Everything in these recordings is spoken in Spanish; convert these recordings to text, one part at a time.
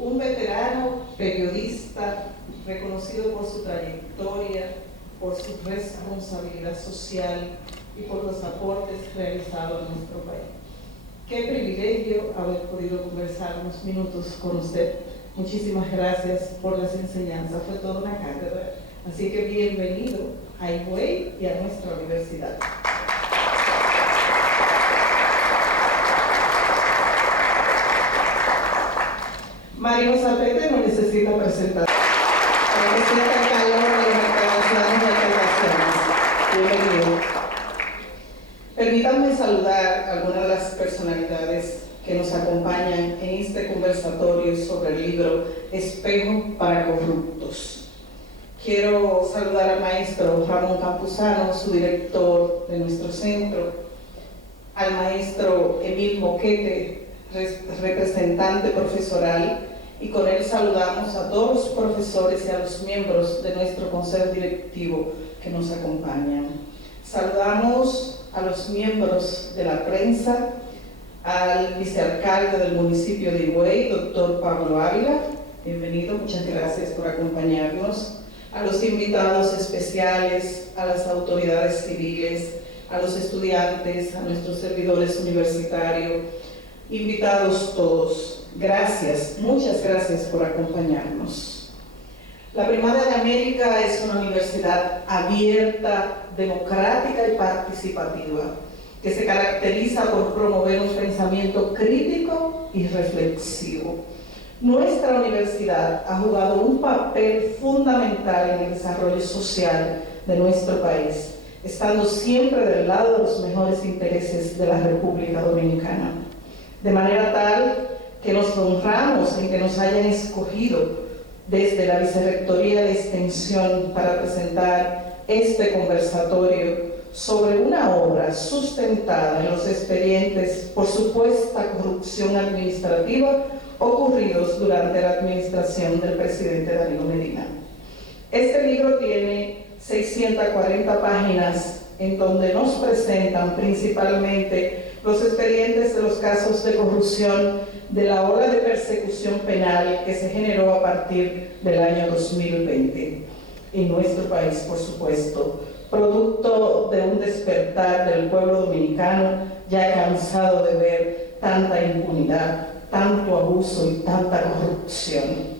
un veterano periodista reconocido por su trayectoria, por su responsabilidad social y por los aportes realizados en nuestro país. Qué privilegio haber podido conversar unos minutos con usted. Muchísimas gracias por las enseñanzas, fue toda una cátedra. Así que bienvenido a Higüey y a nuestra universidad. Marino Zapete no necesita presentar. Representa el calor de las declaraciones y declaraciones. Bienvenido. Permítanme saludar a algunas de las personalidades que nos acompañan en este conversatorio sobre el libro Espejo para Corruptos. Quiero saludar al maestro Ramón Campuzano, su director de nuestro centro, al maestro Emil Moquete, representante profesoral, y con él saludamos a todos los profesores y a los miembros de nuestro consejo directivo que nos acompañan. Saludamos a los miembros de la prensa, al vicealcalde del municipio de Higüey, doctor Pablo Ávila, bienvenido, muchas gracias por acompañarnos, a los invitados especiales, a las autoridades civiles, a los estudiantes, a nuestros servidores universitarios, invitados todos. Gracias, muchas gracias por acompañarnos. La Primaria de América es una universidad abierta, democrática y participativa, que se caracteriza por promover un pensamiento crítico y reflexivo. Nuestra universidad ha jugado un papel fundamental en el desarrollo social de nuestro país, estando siempre del lado de los mejores intereses de la República Dominicana. De manera tal que nos honramos en que nos hayan escogido desde la Vicerrectoría de Extensión para presentar este conversatorio sobre una obra sustentada en los expedientes por supuesta corrupción administrativa ocurridos durante la administración del presidente Danilo Medina. Este libro tiene 640 páginas en donde nos presentan principalmente los expedientes de los casos de corrupción de la ola de persecución penal que se generó a partir del año 2020 en nuestro país, por supuesto, producto de un despertar del pueblo dominicano ya cansado de ver tanta impunidad, tanto abuso y tanta corrupción.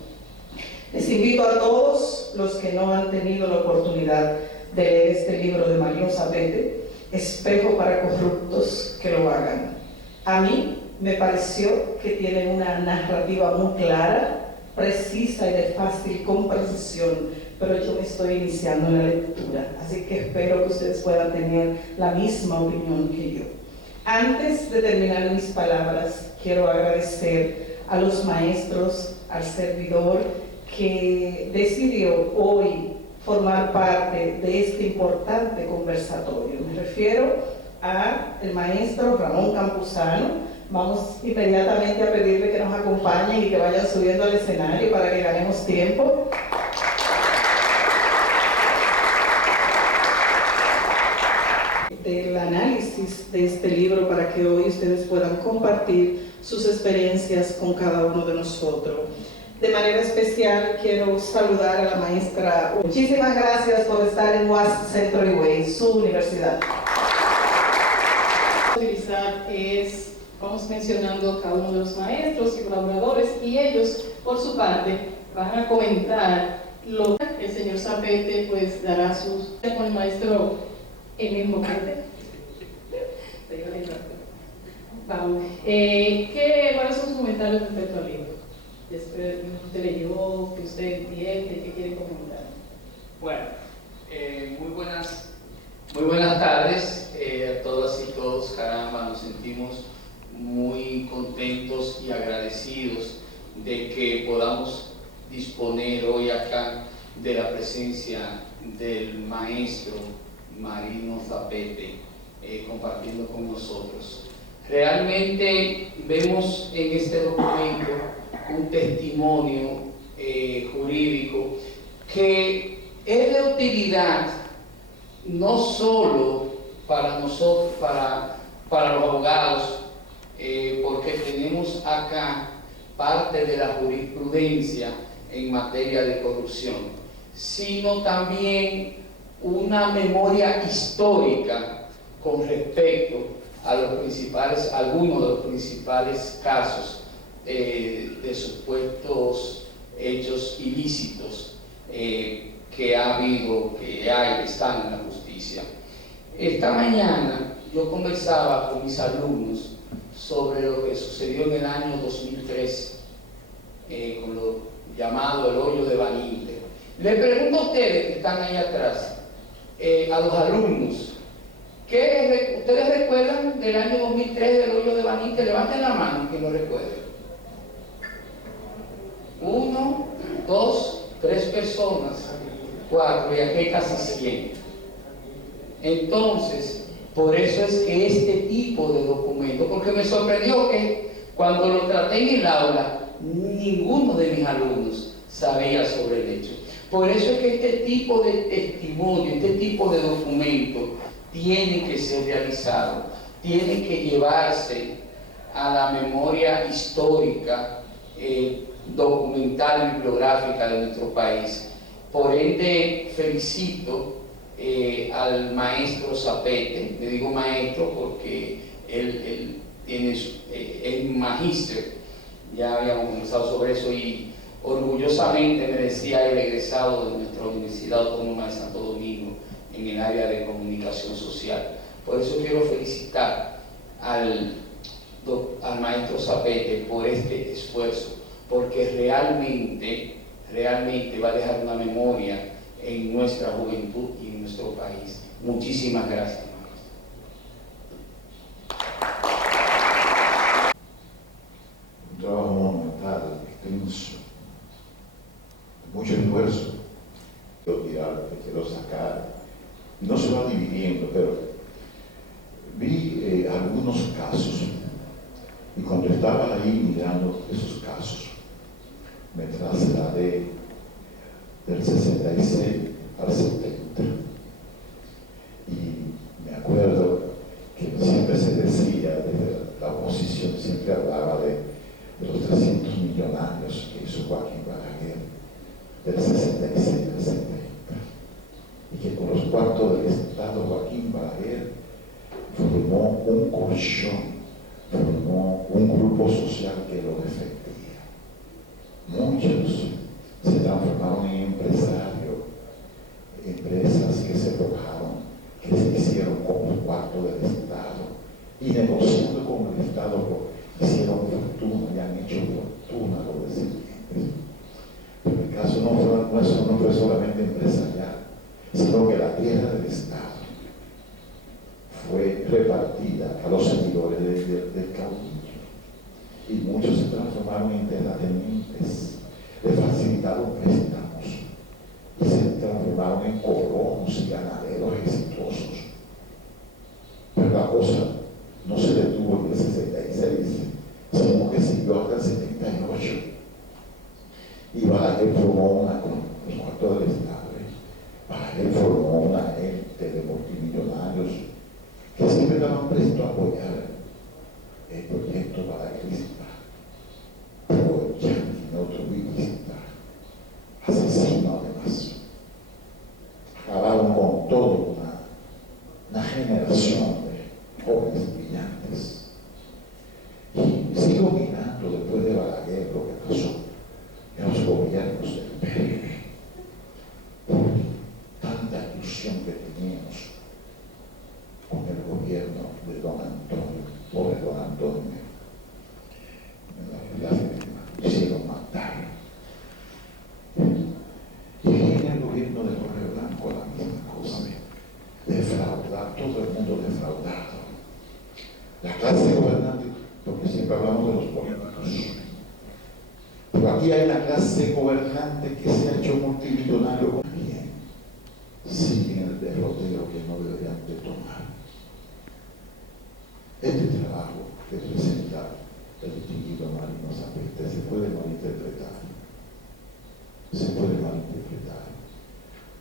Les invito a todos los que no han tenido la oportunidad de leer este libro de Marino Zapete, Espejo para Corruptos, que lo hagan. A mí me pareció que tiene una narrativa muy clara, precisa y de fácil comprensión, pero yo me estoy iniciando en la lectura, así que espero que ustedes puedan tener la misma opinión que yo. Antes de terminar mis palabras, quiero agradecer a los maestros, al servidor que decidió hoy formar parte de este importante conversatorio. Me refiero al maestro Ramón Campuzano. Vamos inmediatamente a pedirle que nos acompañen y que vayan subiendo al escenario para que ganemos tiempo. Del análisis de este libro para que hoy ustedes puedan compartir sus experiencias con cada uno de nosotros. De manera especial quiero saludar a la maestra. Muchísimas gracias por estar en UAS Centro Higüey, su universidad. Utilizar es, vamos mencionando cada uno de los maestros y colaboradores, y ellos, por su parte, van a comentar lo que el señor Zapete pues dará sus... con el maestro Emil Moquete. Vamos. ¿Cuáles son sus comentarios respecto al libro? Después que usted leyó, que usted entiende, ¿qué quiere comentar? Bueno, muy buenas tardes a todas y todos. Caramba, nos sentimos muy contentos y agradecidos de que podamos disponer hoy acá de la presencia del maestro Marino Zapete compartiendo con nosotros. Realmente vemos en este documento un testimonio jurídico que es de utilidad no solo para nosotros, para los abogados, porque tenemos acá parte de la jurisprudencia en materia de corrupción, sino también una memoria histórica con respecto a algunos de los principales casos de supuestos hechos ilícitos que ha habido, que hay, que están en la justicia. Esta mañana yo conversaba con mis alumnos sobre lo que sucedió en el año 2003 con lo llamado el hoyo de Baninte. Le pregunto a ustedes que están ahí atrás, a los alumnos, ¿ustedes recuerdan del año 2003 del hoyo de Baninte? Levanten la mano que lo recuerden. 1, 2, 3 personas, 4, y aquí hay casi 100. Entonces, por eso es que este tipo de documento, porque me sorprendió que cuando lo traté en el aula, ninguno de mis alumnos sabía sobre el hecho. Por eso es que este tipo de testimonio, este tipo de documento, tiene que ser realizado, tiene que llevarse a la memoria histórica, documental y bibliográfica de nuestro país. Por ende, felicito al maestro Zapete. Le digo maestro porque él es magíster. Ya habíamos conversado sobre eso y orgullosamente me decía el egresado de nuestra Universidad Autónoma de Santo Domingo en el área de comunicación social. Por eso quiero felicitar al maestro Zapete por este esfuerzo, porque realmente va a dejar una memoria en nuestra juventud y en nuestro país. Muchísimas gracias. Un trabajo monumental, extenso, mucho esfuerzo. Quiero tirar, quiero sacar, y no se va dividiendo, pero vi algunos casos, y cuando estaba ahí mirando esos casos, me trasladé del 66 al 70. Y me acuerdo que siempre se decía, desde la oposición, siempre hablaba de los 300 millonarios que hizo Joaquín Balaguer del 66 al 70. Y que con los cuartos del Estado, Joaquín Balaguer formó un colchón, formó un grupo social que lo defendía. Muchos se transformaron en empresarios, empresas que se forjaron, que se hicieron con los cuartos del Estado y negociando con el Estado hicieron fortuna y han hecho fortuna los descendientes. Pero el caso no fue solamente empresarial, sino que la tierra del Estado fue repartida a los seguidores del caudillo. Y muchos se transformaron en terratenientes, le facilitaron préstamos y se transformaron en colonos y ganaderos exitosos. Pero la cosa no se detuvo en el 66, sino que siguió hasta el 78. Y Balaguer formó con los cuartos del Estado, Balaguer formó una élite de multimillonarios que siempre estaban prestos a apoyar el proyecto balaguerista, pero yanqui, neotrubillista, asesino además. Acabaron con toda una generación de jóvenes brillantes. Y sigo mirando después de Balaguer lo que pasó en los gobiernos del PRD, por tanta ilusión que teníamos con el gobierno de don Antonio, pobre don Antonio. La hicieron matar. Y en el gobierno de Jorge Blanco la misma cosa, defraudar, todo el mundo defraudado. La clase gobernante, porque siempre hablamos de los políticos, pero aquí hay una clase gobernante que se ha hecho multimillonario también, siguen el derrotero que no deberían de tomar. Este trabajo que presenta el distinguido Marino Zapete se puede malinterpretar,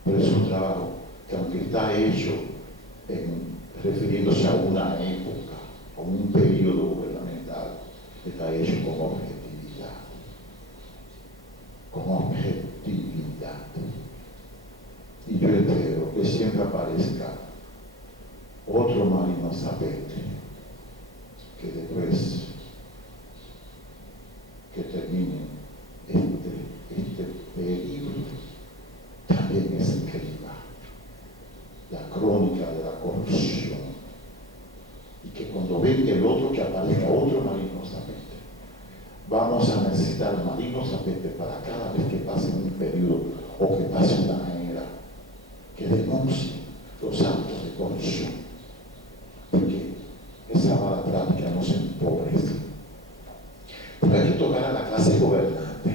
pero es un trabajo que, aunque está hecho refiriéndose a una época, a un periodo gubernamental, está hecho con objetividad. objetividad. Y yo espero que siempre aparezca otro Marino Zapete, que después que termine este peligro, también escriba la crónica de la corrupción. Y que cuando venga el otro, que aparezca otro Marino Zapete. Vamos a necesitar Marino Zapete para cada vez que pase un periodo o que pase una era, que denuncie los actos de corrupción. Porque esa mala práctica nos empobrece. Pero hay que tocar a la clase gobernante.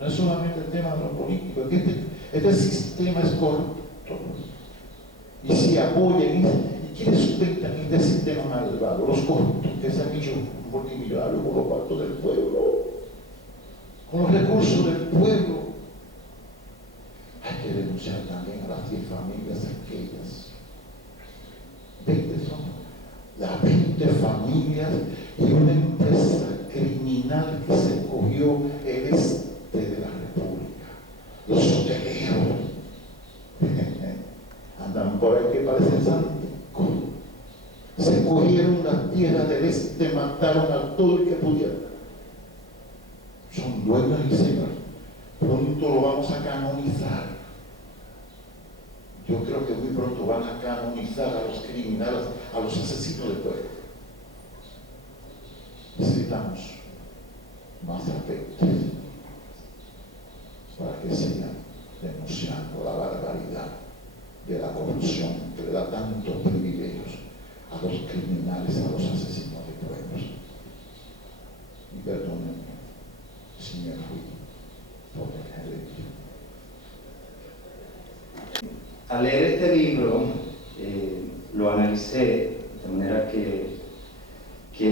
No es solamente el tema de lo político, es que este sistema es corrupto. Y si apoyan y quieren sustentar este sistema malvado, los corruptos que se han hecho multimillonarios con los cuartos del pueblo, con los recursos del pueblo, hay que denunciar también a las 10 familias aquellas. 20 son las 20 familias y una empresa criminal que se cogió el este de la República. Los hoteleros andan por ahí que parecen santos. Se cogieron las tierras del este, mataron a todo el que pudieran. Son dueños y señores. Pronto lo vamos a canonizar. Yo creo que muy pronto van a canonizar a los criminales, a los asesinos del pueblo. Necesitamos más afectos para que sigan denunciando la barbaridad de la corrupción que le da tantos privilegios a los criminales, a los asesinos de pueblos. Y perdónenme si me fui por el hecho. Al leer este libro, lo analicé de manera que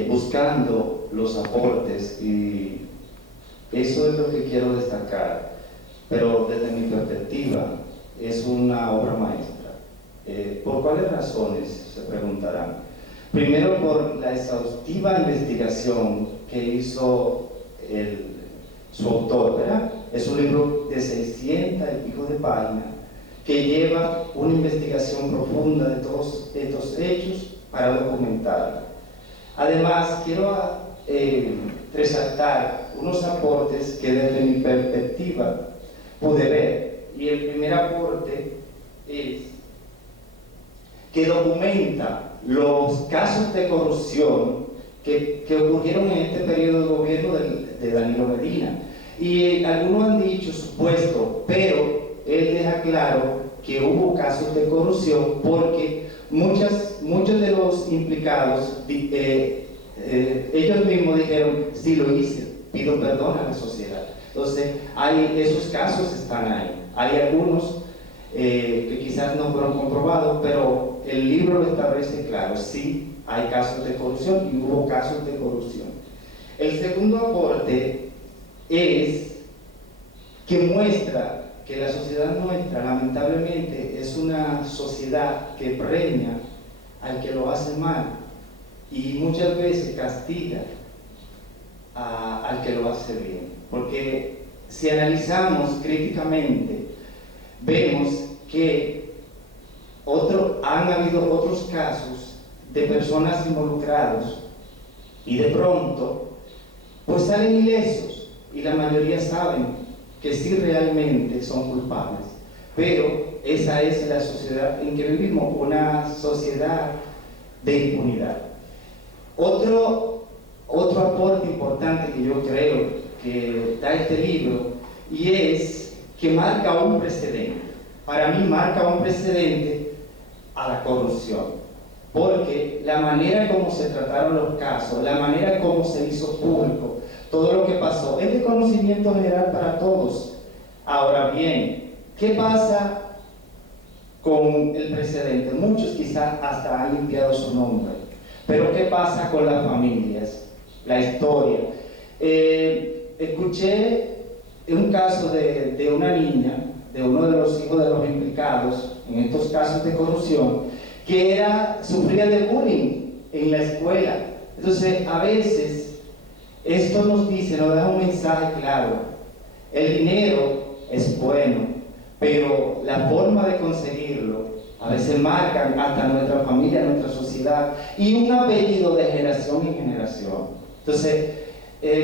buscando los aportes, y eso es lo que quiero destacar, pero desde mi perspectiva es una obra maestra. ¿Por cuáles razones? Se preguntarán. Primero, por la exhaustiva investigación que hizo su autor, ¿verdad? Es un libro de 600 y pico de páginas que lleva una investigación profunda de todos estos hechos para documentarlo. Además, quiero resaltar unos aportes que desde mi perspectiva pude ver. Y el primer aporte es que documenta los casos de corrupción que ocurrieron en este periodo de gobierno de Danilo Medina. Y algunos han dicho supuesto, pero él deja claro que hubo casos de corrupción porque muchos de los implicados, ellos mismos dijeron, sí lo hice, pido perdón a la sociedad. Entonces, esos casos están ahí. Hay algunos que quizás no fueron comprobados, pero el libro lo establece claro, sí hay casos de corrupción y hubo casos de corrupción. El segundo aporte es que muestra que la sociedad nuestra, lamentablemente, es una sociedad que premia al que lo hace mal y muchas veces castiga al que lo hace bien. Porque si analizamos críticamente, vemos que han habido otros casos de personas involucradas y de pronto pues salen ilesos y la mayoría saben que sí realmente son culpables, pero esa es la sociedad en que vivimos, una sociedad de impunidad. Otro aporte importante que yo creo que da este libro, y es que marca un precedente. Para mí marca un precedente a la corrupción, porque la manera como se trataron los casos, la manera como se hizo público, todo lo que pasó, es de conocimiento general para todos. Ahora bien, ¿qué pasa con el precedente? Muchos quizás hasta han limpiado su nombre, pero ¿qué pasa con las familias? La historia. Escuché un caso de una niña, de uno de los hijos de los implicados en estos casos de corrupción, que sufría de bullying en la escuela. Entonces, a veces, esto nos da un mensaje claro. El dinero es bueno, pero la forma de conseguirlo a veces marcan hasta nuestra familia, nuestra sociedad, y un apellido de generación en generación. Entonces,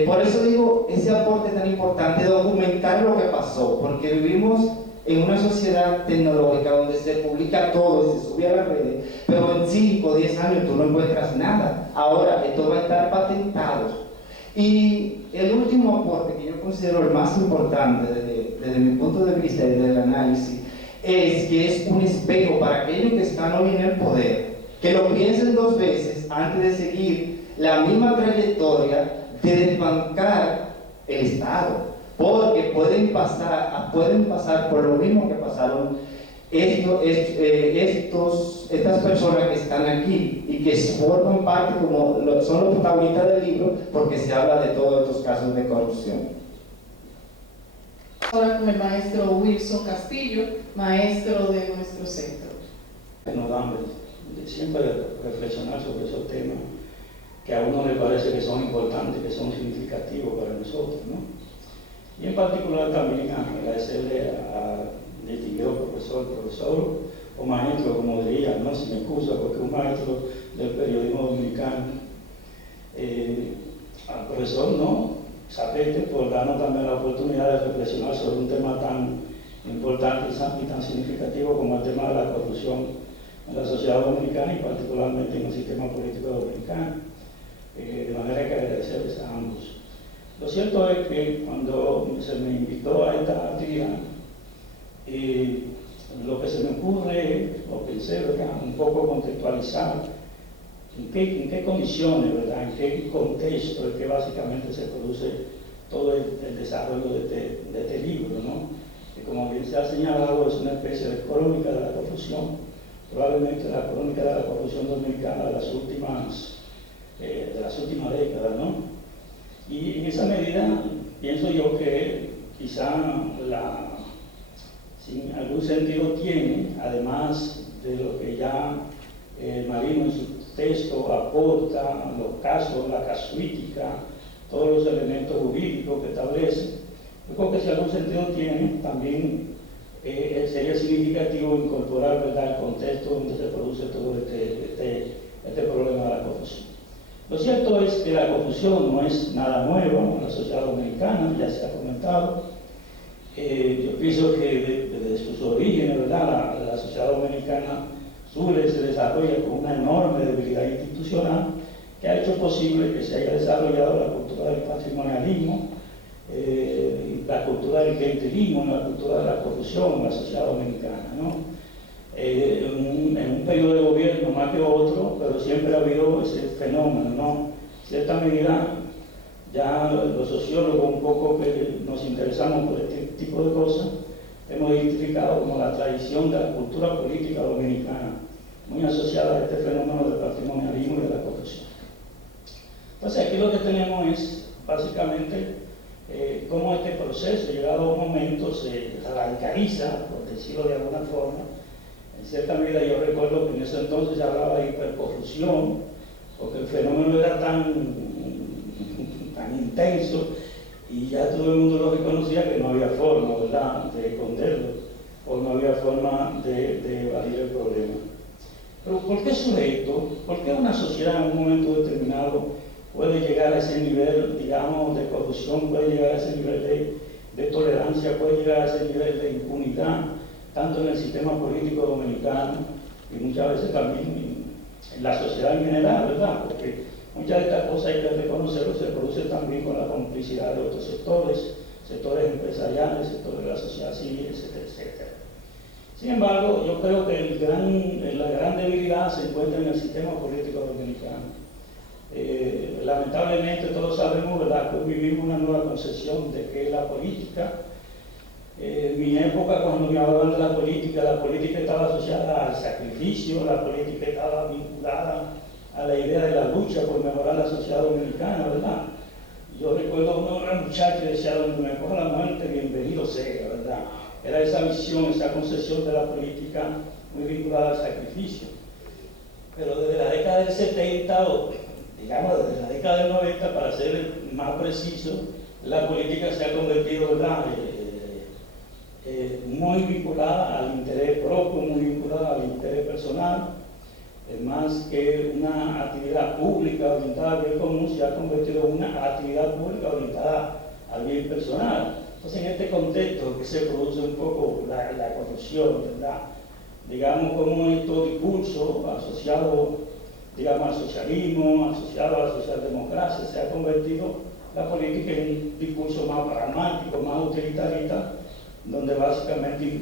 por eso digo, ese aporte tan importante, documentar lo que pasó, porque vivimos en una sociedad tecnológica donde se publica todo y se sube a las redes, pero en 5 o 10 años tú no encuentras nada. Ahora, esto va a estar patentado. Y el último aporte que yo considero el más importante desde mi punto de vista y desde el análisis, es que es un espejo para aquellos que están hoy en el poder, que lo piensen 2 veces antes de seguir la misma trayectoria de desbancar el Estado, porque pueden pasar por lo mismo que pasaron estas personas que están aquí y que forman parte, son los protagonistas del libro, porque se habla de todos estos casos de corrupción. Ahora con el maestro Wilson Castillo, maestro de nuestro centro. Nos dan de siempre reflexionar sobre esos temas que a uno le parece que son importantes, que son significativos para nosotros, ¿no? Y en particular también agradecerle al distinguido profesor o maestro, como diría, ¿no? Si me excusa, porque un maestro del periodismo dominicano, al profesor, ¿no? Zapete, por darnos también la oportunidad de reflexionar sobre un tema tan importante y tan significativo como el tema de la corrupción en la sociedad dominicana y particularmente en el sistema político dominicano. De manera que agradecerles a ambos. Lo cierto es que cuando se me invitó a esta actividad, lo que se me ocurre, o pensé, ¿verdad?, un poco contextualizar en qué condiciones, ¿verdad?, en qué contexto es que básicamente se produce todo el desarrollo de este libro, ¿no? Que, como bien se ha señalado, es una especie de crónica de la corrupción, probablemente la crónica de la corrupción dominicana de las últimas décadas, ¿no? Y en esa medida pienso yo que quizá sin algún sentido tiene, además de lo que ya Marino en su texto aporta, los casos, la casuística, todos los elementos jurídicos que establece. Yo creo que si algún sentido tiene, también sería significativo incorporar, ¿verdad?, el contexto donde se produce todo este problema de la corrupción. Lo cierto es que la corrupción no es nada nuevo en la sociedad dominicana, ya se ha comentado. Yo pienso que desde sus orígenes, ¿verdad?, la sociedad dominicana se desarrolla con una enorme debilidad institucional que ha hecho posible que se haya desarrollado la cultura del patrimonialismo, la cultura del clientelismo, la cultura de la corrupción en la sociedad dominicana, ¿no? En un periodo de gobierno más que otro, pero siempre ha habido ese fenómeno, ¿no? En cierta medida, ya los sociólogos un poco que nos interesamos por este tipo de cosas, hemos identificado como la tradición de la cultura política dominicana, muy asociada a este fenómeno del patrimonialismo y de la corrupción. Entonces aquí lo que tenemos es básicamente cómo este proceso, llegado a un momento, se radicaliza, por decirlo de alguna forma. En cierta medida yo recuerdo que en ese entonces se hablaba de hipercorrupción, porque el fenómeno era tan intenso y ya todo el mundo lo reconocía que no había forma, ¿verdad?, de esconderlo, o no había forma de evadir el problema. Pero ¿por qué sujeto? ¿Por qué una sociedad en un momento determinado puede llegar a ese nivel, digamos, de corrupción, puede llegar a ese nivel de tolerancia, puede llegar a ese nivel de impunidad, tanto en el sistema político dominicano y muchas veces también en la sociedad en general, ¿verdad? Porque muchas de estas cosas hay que reconocerlo, se produce también con la complicidad de otros sectores empresariales, sectores de la sociedad civil, etcétera, etcétera. Sin embargo, yo creo que la gran debilidad se encuentra en el sistema político dominicano. Lamentablemente todos sabemos, ¿verdad?, que vivimos una nueva concepción de qué es la política. En mi época, cuando me hablaban de la política estaba asociada al sacrificio, la política estaba vinculada a la idea de la lucha por mejorar la sociedad dominicana, ¿verdad? Yo recuerdo a una gran muchacha que decía, donde me coja la muerte, bienvenido sea, ¿verdad? Era esa visión, esa concepción de la política muy vinculada al sacrificio. Pero desde la década del 70, o digamos desde la década del 90, para ser más preciso, la política se ha convertido, ¿verdad?, muy vinculada al interés propio, muy vinculada al interés personal, más que una actividad pública orientada al bien común, se ha convertido en una actividad pública orientada al bien personal. Entonces, en este contexto que se produce un poco la corrupción, ¿verdad?, digamos, como estos discursos asociados, digamos, al socialismo, asociado a la socialdemocracia, se ha convertido la política en un discurso más pragmático, más utilitarista, donde básicamente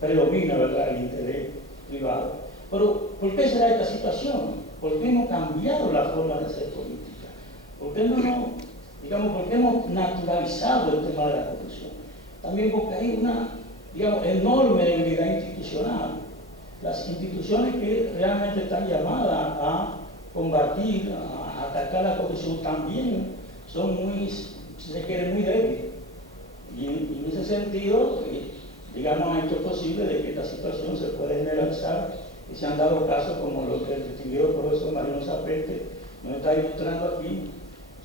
predomina, ¿verdad?, el interés privado. Pero, ¿por qué será esta situación? ¿Por qué hemos cambiado la forma de hacer política? ¿Por qué por qué hemos naturalizado el tema de la corrupción? También porque hay una, digamos, enorme debilidad institucional. Las instituciones que realmente están llamadas a combatir, a atacar la corrupción también son muy, si se quiere, muy débiles. Y en ese sentido, digamos, ha hecho posible de que esta situación se pueda generalizar y se han dado casos como los que el distinguido profesor Marino Zapete nos está ilustrando aquí,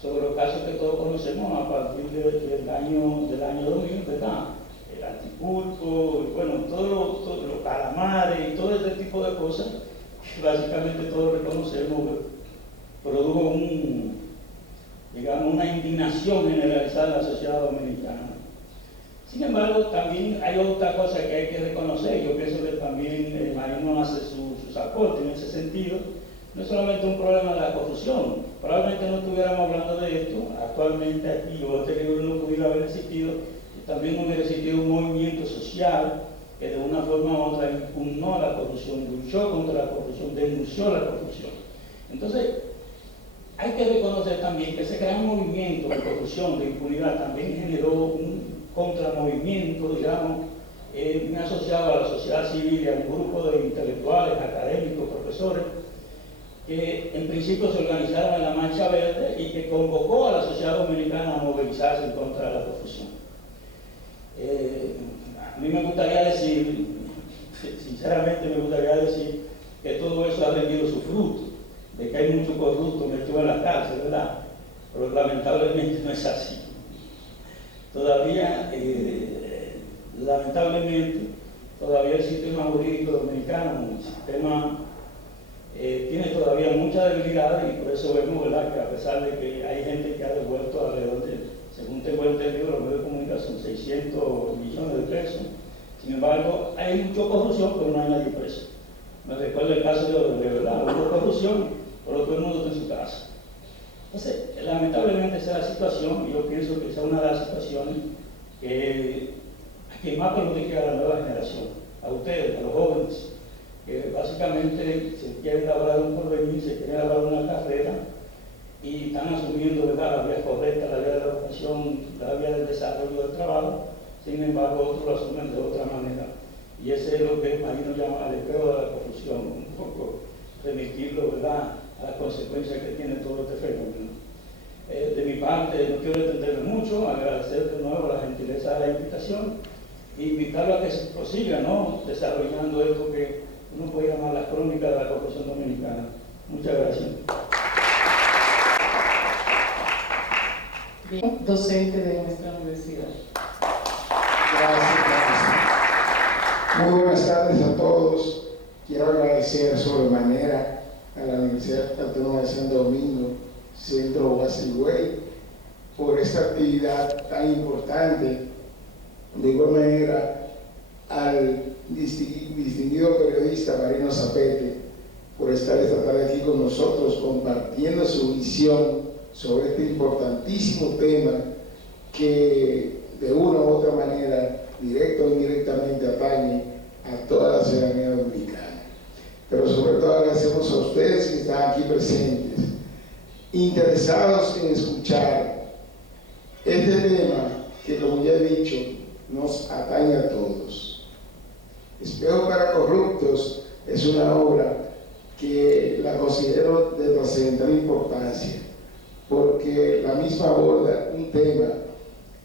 sobre los casos que todos conocemos a partir del año 2000, ¿verdad? El antipulpo, bueno, todos los calamares y todo este tipo de cosas, que básicamente todos reconocemos, produjo una indignación generalizada en la sociedad dominicana. Sin embargo, también hay otra cosa que hay que reconocer. Yo pienso que también Marino hace sus aportes en ese sentido. No es solamente un problema de la corrupción. Probablemente no estuviéramos hablando de esto actualmente aquí, o este libro no pudiera haber existido, y también hubiera existido un movimiento social que de una forma u otra impugnó la corrupción, luchó contra la corrupción, denunció la corrupción. Entonces, hay que reconocer también que ese gran movimiento de corrupción, de impunidad, también generó un contramovimiento, digamos, muy asociado a la sociedad civil y a un grupo de intelectuales, académicos, profesores, que en principio se organizaron en la Marcha Verde y que convocó a la sociedad dominicana a movilizarse en contra de la corrupción. A mí me gustaría decir, sinceramente me gustaría decir, que todo eso ha rendido su fruto, de que hay mucho corrupto metido en la cárcel, ¿verdad? Pero lamentablemente no es así. Todavía, lamentablemente, todavía el sistema jurídico dominicano, el sistema tiene todavía mucha debilidad, y por eso vemos, ¿verdad?, que a pesar de que hay gente que ha devuelto alrededor de, según tengo entendido, los medios de comunicación, 600 millones de pesos. Sin embargo, hay mucha corrupción, pero no hay nadie preso. Me recuerdo el caso de verdad, hubo corrupción, pero todo el mundo está en su casa. Entonces, lamentablemente esa es la situación, y yo pienso que esa es una de las situaciones que más perjudica a la nueva generación, a ustedes, a los jóvenes, que básicamente se quieren elaborar un porvenir, se quieren elaborar una carrera y están asumiendo, ¿verdad?, la vía correcta, la vía de la educación, la vía del desarrollo del trabajo. Sin embargo, otros lo asumen de otra manera. Y ese es lo que Marino llama el espejo de la corrupción, un poco remitirlo, ¿verdad?, a las consecuencias que tiene todo este fenómeno. De mi parte, no quiero extenderme mucho, agradecer de nuevo la gentileza de la invitación e invitarlo a que se prosiga, ¿no?, desarrollando esto que uno puede llamar la crónica de la corrupción dominicana. Muchas gracias. Bien, docente de nuestra universidad. Gracias. Muy buenas tardes a todos. Quiero agradecer sobremanera a la Universidad Autónoma de Santo Domingo, Centro Guasigüey, por esta actividad tan importante. De igual manera, al distinguido periodista Marino Zapete, por estar esta tarde aquí con nosotros compartiendo su visión sobre este importantísimo tema que de una u otra manera, directa o indirectamente, atañe a toda la ciudadanía dominicana. Pero sobre todo agradecemos a ustedes que están aquí presentes, interesados en escuchar este tema que, como ya he dicho, nos atañe a todos. Espejo para Corruptos es una obra que la considero de trascendental importancia, porque la misma aborda un tema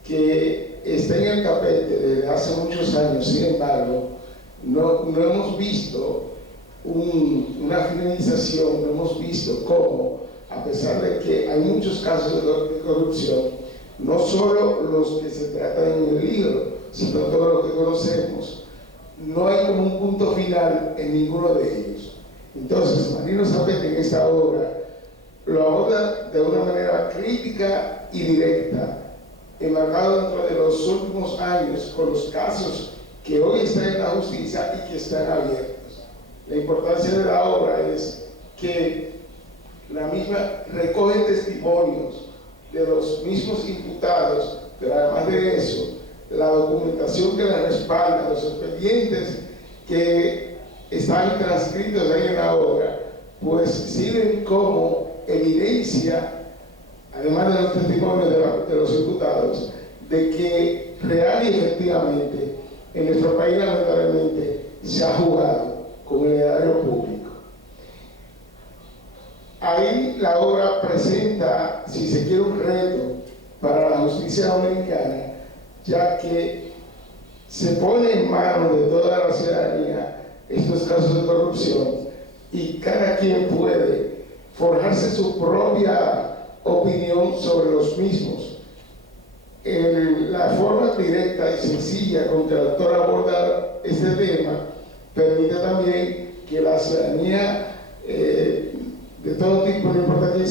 que está en el tapete desde hace muchos años. Sin embargo, no hemos visto una finalización, no hemos visto cómo, a pesar de que hay muchos casos de corrupción, no solo los que se tratan en el libro, sino todo lo que conocemos. No hay como un punto final en ninguno de ellos. Entonces, Marino Zapete en esta obra lo aborda de una manera crítica y directa, enmarcado dentro de los últimos años con los casos que hoy están en la justicia y que están abiertos. La importancia de la obra es que la misma recoge testimonios de los mismos imputados, pero además de eso, la documentación que la respalda, los expedientes que están transcritos ahí en la obra, pues sirven como evidencia, además de los testimonios de los imputados, de que real y efectivamente en nuestro país lamentablemente se ha jugado con el erario público. Ahí la obra presenta, si se quiere, un reto para la justicia dominicana, ya que se pone en manos de toda la ciudadanía estos casos de corrupción y cada quien puede forjarse su propia opinión sobre los mismos. La forma directa y sencilla con que el autor aborda este tema permite también que la ciudadanía de todo tipo, no importa quién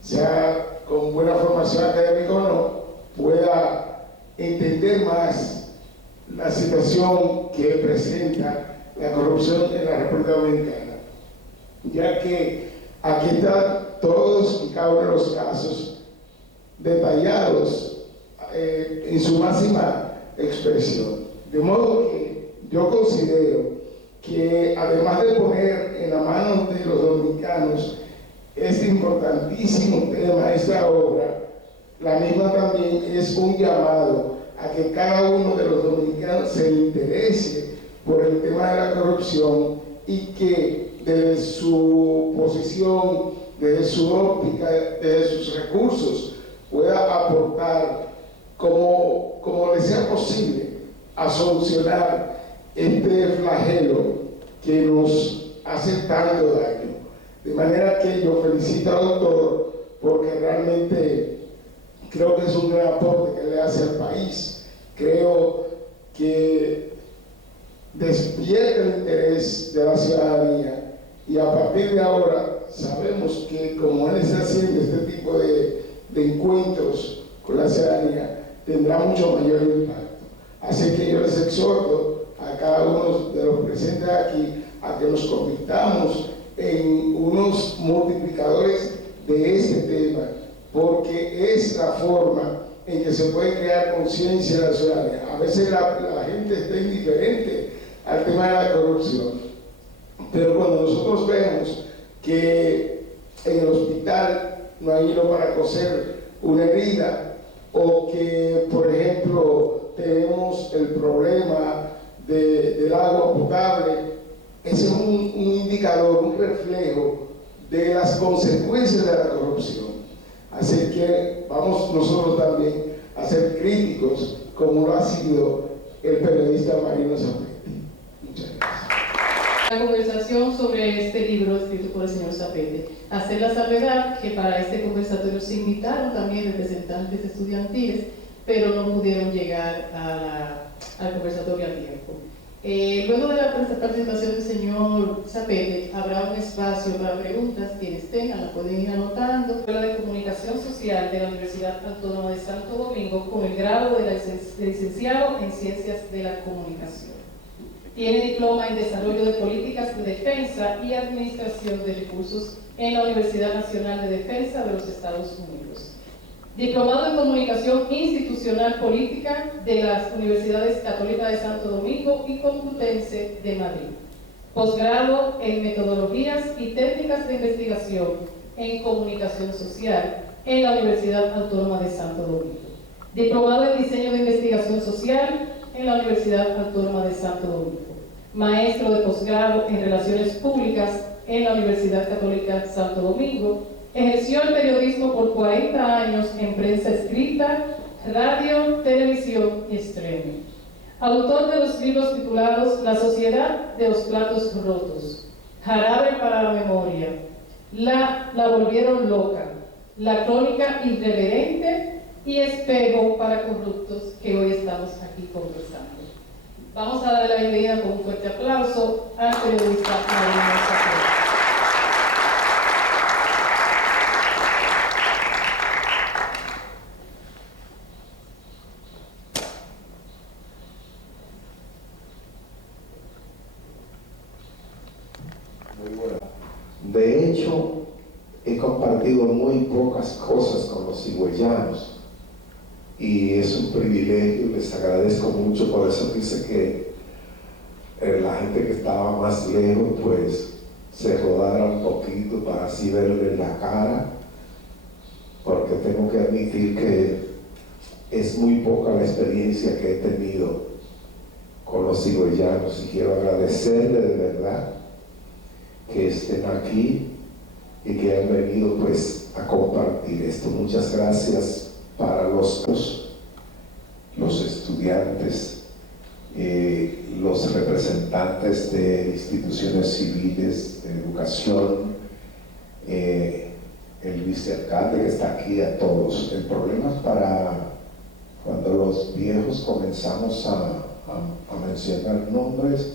sea con buena formación académica o no, pueda entender más la situación que presenta la corrupción en la República Dominicana, ya que aquí están todos y cada uno de los casos detallados en su máxima expresión. De modo que yo considero que además de poner en la mano de los dominicanos este importantísimo tema, esta obra, la misma también es un llamado a que cada uno de los dominicanos se interese por el tema de la corrupción y que desde su posición, desde su óptica, desde sus recursos, pueda aportar como le sea posible a solucionar este flagelo que nos hace tanto daño. De manera que yo felicito al autor porque realmente creo que es un gran aporte que le hace al país. Creo que despierta el interés de la ciudadanía y a partir de ahora sabemos que como él está haciendo este tipo de encuentros con la ciudadanía, tendrá mucho mayor impacto. Así que yo les exhorto a cada uno de los presentes aquí a que nos convirtamos en unos multiplicadores de este tema, porque es la forma en que se puede crear conciencia en la ciudadanía. A veces la gente está indiferente al tema de la corrupción, pero cuando nosotros vemos que en el hospital no hay hilo para coser una herida, o que, por ejemplo, tenemos el problema del agua potable, ese es un indicador, un reflejo de las consecuencias de la corrupción. Así que vamos nosotros también a ser críticos, como lo ha sido el periodista Marino Zapete. Muchas gracias. La conversación sobre este libro escrito por el señor Zapete. Hacer la salvedad que para este conversatorio se invitaron también representantes estudiantiles, pero no pudieron llegar al conversatorio a tiempo. Luego de la presentación del señor Zapete, habrá un espacio para preguntas. Quienes tengan la pueden ir anotando. Escuela de Comunicación Social de la Universidad Autónoma de Santo Domingo con el grado de licenciado en Ciencias de la Comunicación. Tiene diploma en Desarrollo de Políticas de Defensa y Administración de Recursos en la Universidad Nacional de Defensa de los Estados Unidos. Diplomado en Comunicación Institucional Política de las Universidades Católica de Santo Domingo y Complutense de Madrid. Posgrado en Metodologías y Técnicas de Investigación en Comunicación Social en la Universidad Autónoma de Santo Domingo. Diplomado en Diseño de Investigación Social en la Universidad Autónoma de Santo Domingo. Maestro de posgrado en Relaciones Públicas en la Universidad Católica Santo Domingo. Ejerció el periodismo por 40 años en prensa escrita, radio, televisión y streaming. Autor de los libros titulados La Sociedad de los Platos Rotos, Jarabe para la Memoria, La Volvieron Loca, La Crónica Irreverente y espejo para corruptos que hoy estamos aquí conversando. Vamos a darle la bienvenida con un fuerte aplauso al periodista Marino Zapete. De hecho, he compartido muy pocas cosas con los higüeyanos y es un privilegio, les agradezco mucho, por eso dice que la gente que estaba más lejos pues se rodara un poquito para así verle la cara, porque tengo que admitir que es muy poca la experiencia que he tenido con los higüeyanos y quiero agradecerle de verdad que estén aquí y que han venido pues a compartir esto. Muchas gracias para los estudiantes, los representantes de instituciones civiles, de educación, el vicealcalde que está aquí, a todos. El problema es para cuando los viejos comenzamos a mencionar nombres,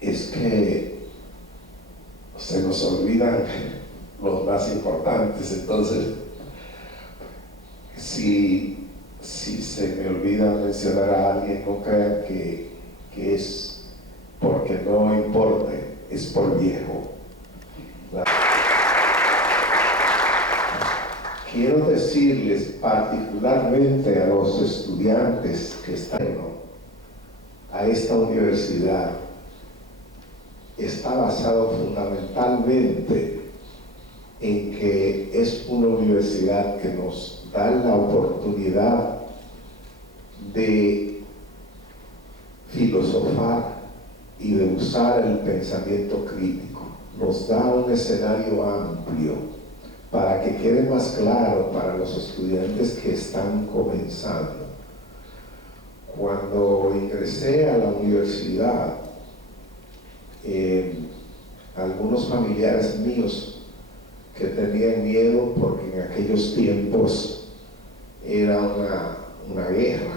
es que se nos olvidan los más importantes. Entonces, si se me olvida mencionar a alguien, no crean que es porque no importe, es por viejo. Quiero decirles particularmente a los estudiantes que están a esta universidad, está basado fundamentalmente en que es una universidad que nos da la oportunidad de filosofar y de usar el pensamiento crítico. Nos da un escenario amplio para que quede más claro para los estudiantes que están comenzando. Cuando ingresé a la universidad, algunos familiares míos que tenían miedo porque en aquellos tiempos era una guerra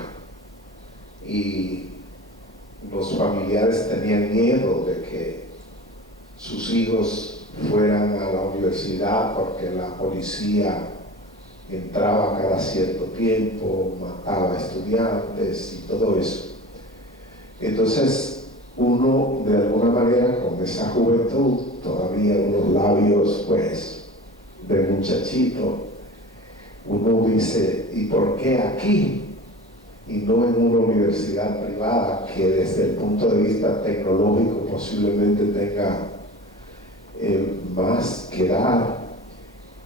y los familiares tenían miedo de que sus hijos fueran a la universidad porque la policía entraba cada cierto tiempo, mataba estudiantes y todo eso. Entonces, uno de alguna manera con esa juventud, todavía unos labios pues de muchachito, uno dice, ¿y por qué aquí? Y no en una universidad privada que desde el punto de vista tecnológico posiblemente tenga más que dar,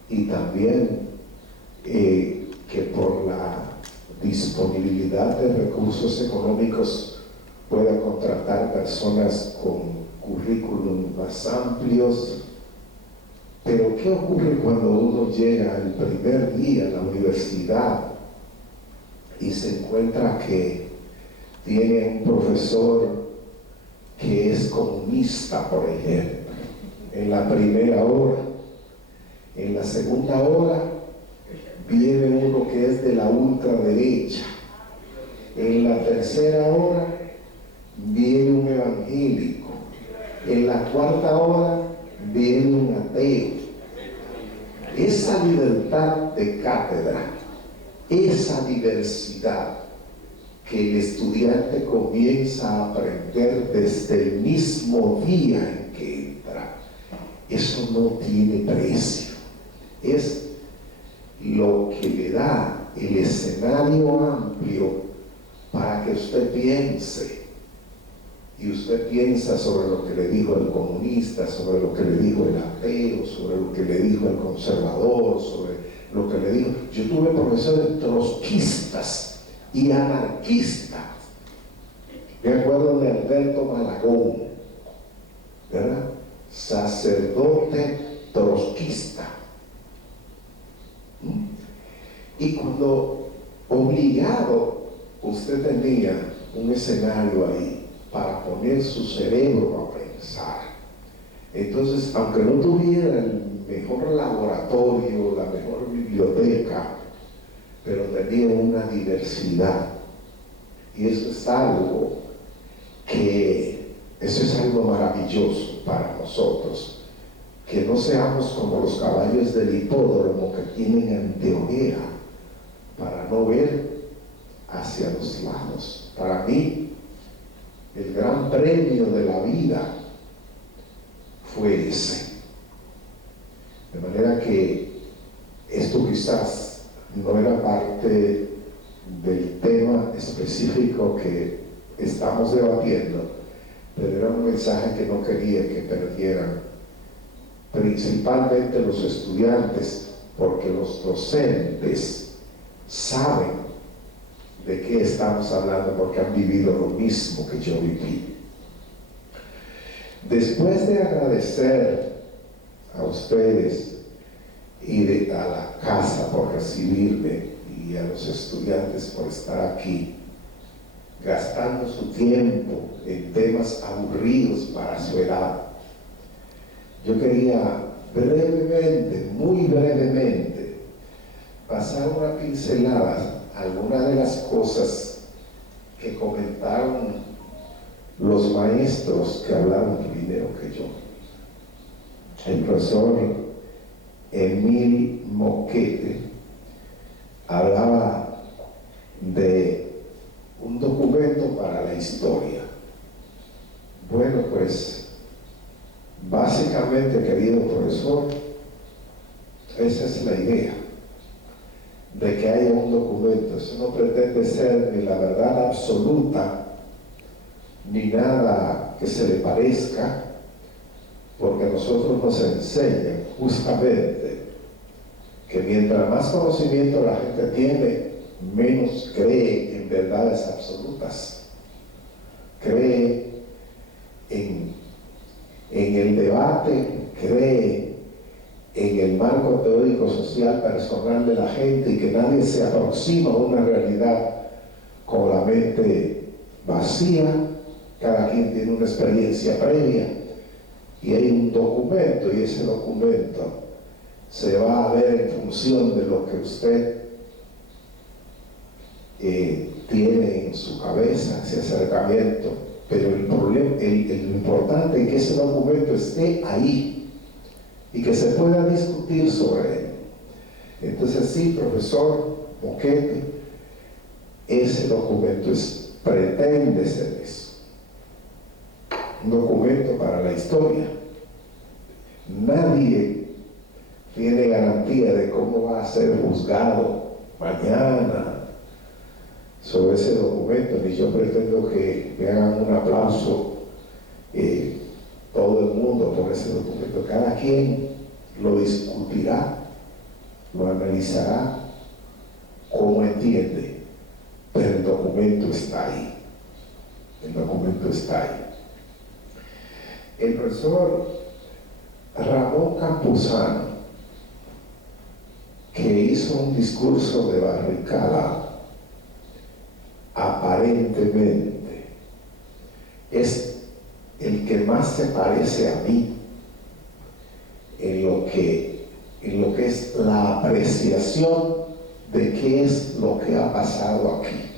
y también que por la disponibilidad de recursos económicos pueda contratar personas con currículum más amplios. Pero ¿qué ocurre cuando uno llega el primer día a la universidad y se encuentra que tiene un profesor que es comunista, por ejemplo, en la primera hora? En la segunda hora viene uno que es de la ultraderecha. En la tercera hora viene un evangélico. En la cuarta hora viene un ateo. Esa libertad de cátedra, esa diversidad que el estudiante comienza a aprender desde el mismo día en que entra, eso no tiene precio. Es lo que le da el escenario amplio para que usted piense. Y usted piensa sobre lo que le dijo el comunista, sobre lo que le dijo el ateo, sobre lo que le dijo el conservador, sobre lo que le dijo. Yo tuve profesores trotskistas y anarquistas. Me acuerdo de Alberto Malagón, ¿verdad? Sacerdote trotskista. Y cuando obligado usted tenía un escenario ahí para poner su cerebro a pensar, entonces, aunque no tuviera el mejor laboratorio, la mejor biblioteca, pero tenía una diversidad. Y eso es algo maravilloso para nosotros, que no seamos como los caballos del hipódromo que tienen anteojera para no ver hacia los lados. Para mí, el gran premio de la vida fue ese. De manera que esto quizás no era parte del tema específico que estamos debatiendo, pero era un mensaje que no quería que perdieran, principalmente los estudiantes, porque los docentes saben de qué estamos hablando, porque han vivido lo mismo que yo viví. Después de agradecer a ustedes y a la casa por recibirme y a los estudiantes por estar aquí, gastando su tiempo en temas aburridos para su edad, yo quería brevemente, muy brevemente, pasar una pincelada a algunas de las cosas que comentaron los maestros que hablaron primero que yo. El profesor Emil Moquete hablaba de un documento para la historia. Bueno, pues básicamente, querido profesor, esa es la idea, de que haya un documento. Eso no pretende ser ni la verdad absoluta, ni nada que se le parezca, porque a nosotros nos enseñan justamente que mientras más conocimiento la gente tiene, menos cree en verdades absolutas, cree en el debate, cree en el marco teórico social personal de la gente, y que nadie se aproxima a una realidad con la mente vacía. Cada quien tiene una experiencia previa y hay un documento, y ese documento se va a ver en función de lo que usted tiene en su cabeza, ese acercamiento. Pero lo importante es que ese documento esté ahí y que se pueda discutir sobre él. Entonces sí, profesor Moquete, ese documento pretende ser eso, un documento para la historia. Nadie tiene garantía de cómo va a ser juzgado mañana sobre ese documento, ni yo pretendo que me hagan un aplauso todo el mundo por ese documento. Cada quien lo discutirá, lo analizará como entiende, pero el documento está ahí. El documento está ahí. El profesor Ramón Campuzano, que hizo un discurso de barricada, aparentemente es el que más se parece a mí en lo que es la apreciación de qué es lo que ha pasado aquí,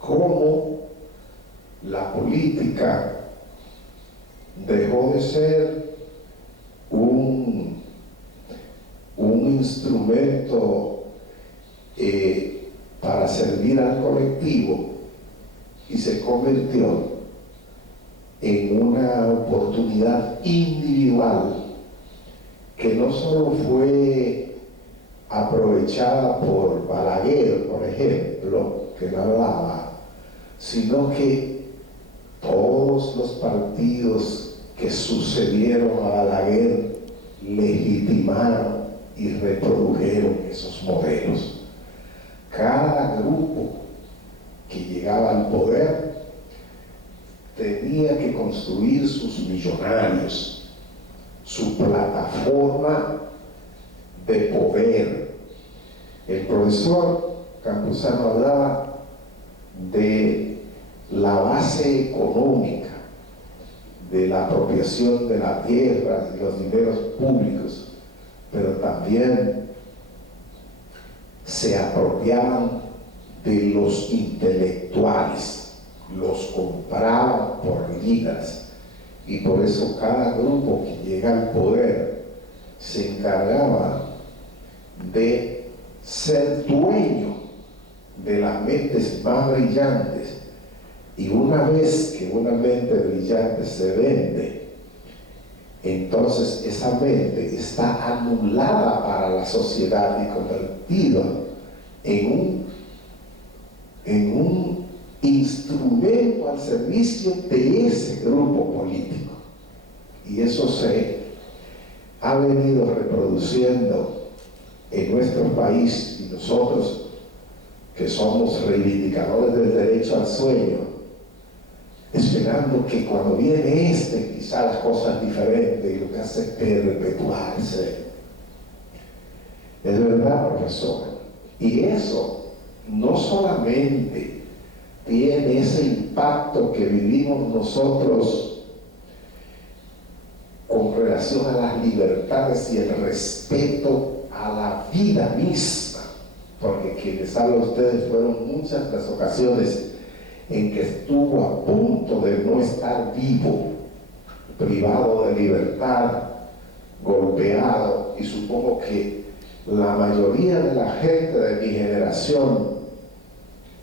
cómo la política dejó de ser un instrumento para servir al colectivo y se convirtió en una oportunidad individual que no solo fue aprovechada por Balaguer, por ejemplo, que no hablaba, sino que todos los partidos que sucedieron a Balaguer legitimaron y reprodujeron esos modelos. Cada grupo que llegaba al poder tenía que construir sus millonarios, su plataforma de poder. El profesor Campuzano hablaba de la base económica, de la apropiación de la tierra, de los dineros públicos, pero también se apropiaban de los intelectuales, los compraban por libras, y por eso cada grupo que llega al poder se encargaba de ser dueño de las mentes más brillantes, y una vez que una mente brillante se vende, entonces esa mente está anulada para la sociedad y convertida en un instrumento al servicio de ese grupo político. Y eso se ha venido reproduciendo en nuestro país, y nosotros que somos reivindicadores del derecho al sueño, esperando que cuando viene quizá las cosas diferentes, y lo que hace es perpetuarse. Es verdad, profesor. Y eso no solamente tiene ese impacto que vivimos nosotros con relación a las libertades y el respeto a la vida misma, porque quienes hablan ustedes fueron muchas las ocasiones en que estuvo a punto de no estar vivo, privado de libertad, golpeado, y supongo que la mayoría de la gente de mi generación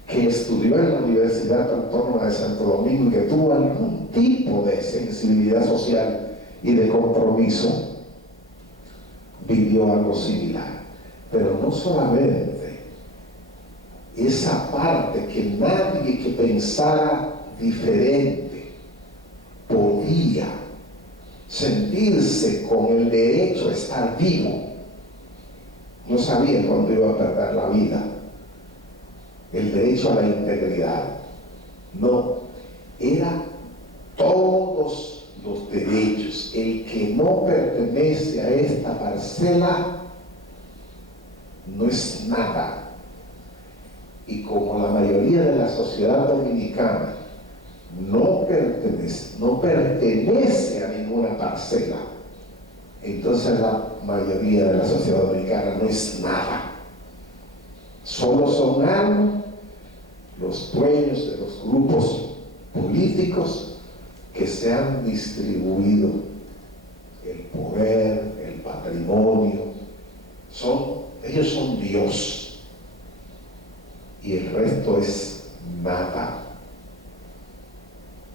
que estudió en la Universidad Autónoma de Santo Domingo y que tuvo algún tipo de sensibilidad social y de compromiso, vivió algo similar. Pero no solamente esa parte, que nadie que pensara diferente podía sentirse con el derecho a estar vivo, no sabía cuándo iba a perder la vida, el derecho a la integridad. No, era todos los derechos. El que no pertenece a esta parcela no es nada. Y como la mayoría de la sociedad dominicana no pertenece a ninguna parcela, entonces la mayoría de la sociedad dominicana no es nada. Solo son algo los dueños de los grupos políticos que se han distribuido el poder, el patrimonio. Ellos son Dios, y el resto es nada.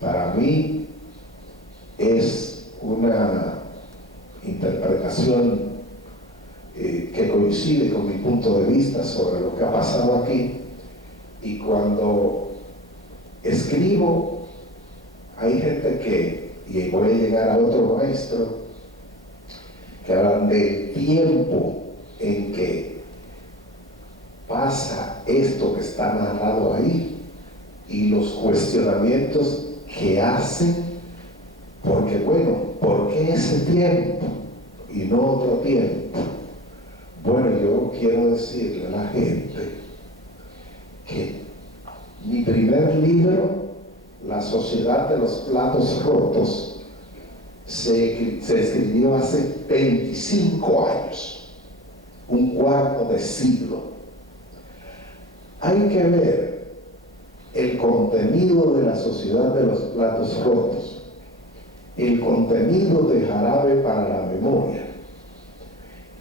Para mí es una interpretación que coincide con mi punto de vista sobre lo que ha pasado aquí, y cuando escribo hay gente y voy a llegar a otro maestro, que hablan del tiempo en que pasa esto que está narrado ahí y los cuestionamientos que hacen, porque bueno, ¿por qué ese tiempo y no otro tiempo? Bueno, yo quiero decirle a la gente que mi primer libro, La Sociedad de los Platos Rotos, se escribió hace 25 años, un cuarto de siglo. Hay que ver el contenido de La Sociedad de los Platos Rotos, el contenido de Jarabe para la Memoria,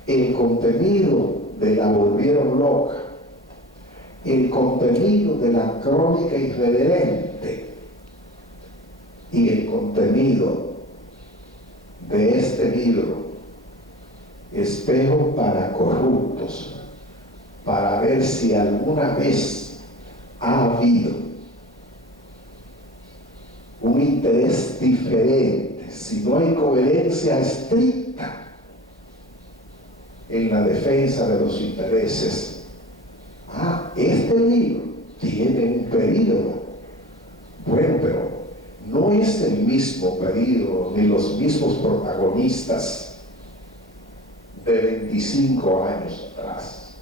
el contenido de La Volvieron Loca, el contenido de La Crónica Irreverente y el contenido de este libro, Espejo para Corruptos, para ver si alguna vez ha habido un interés diferente, si no hay coherencia estricta en la defensa de los intereses. Este libro tiene un periodo. Bueno, pero no es el mismo periodo ni los mismos protagonistas de 25 años atrás.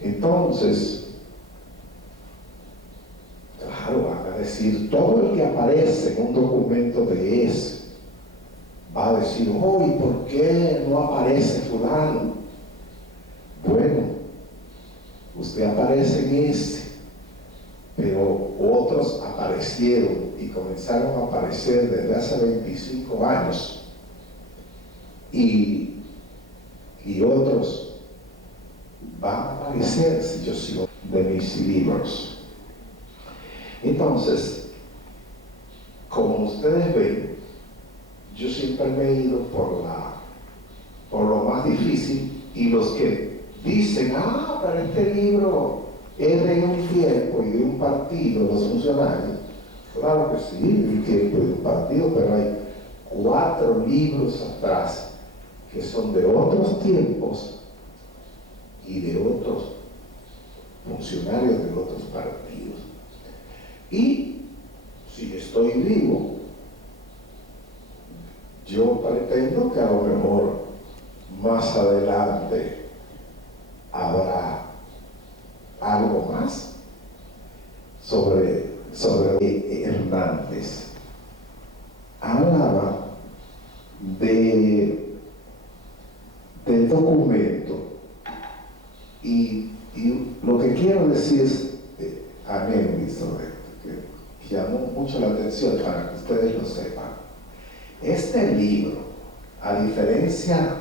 Entonces, claro, van a decir, todo el que aparece en un documento de ese va a decir, ¿y por qué no aparece fulano? Bueno, usted aparece en ese, pero otros aparecieron y comenzaron a aparecer desde hace 25 años y otros van a aparecer si yo sigo de mis libros. Entonces, como ustedes ven, yo siempre me he ido por lo más difícil, y los que dicen, pero este libro es de un tiempo y de un partido, los funcionarios, claro que sí, de un tiempo y de un partido, pero hay 4 libros atrás que son de otros tiempos y de otros funcionarios de otros partidos. Y si estoy vivo, yo pretendo que a lo mejor más adelante habrá algo más sobre Hernández. Hablaba del documento y lo que quiero decir es anécdota sobre esto, que llamó mucho la atención para que ustedes lo sepan. Este libro, a diferencia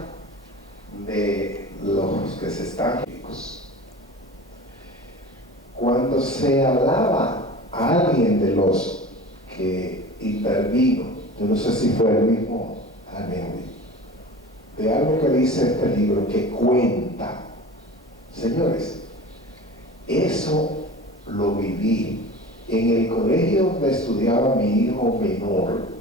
de los que se están ricos, cuando se hablaba a alguien de los que intervino, yo no sé si fue el mismo Anewi, de algo que dice este libro, que cuenta, señores, eso lo viví en el colegio donde estudiaba mi hijo menor.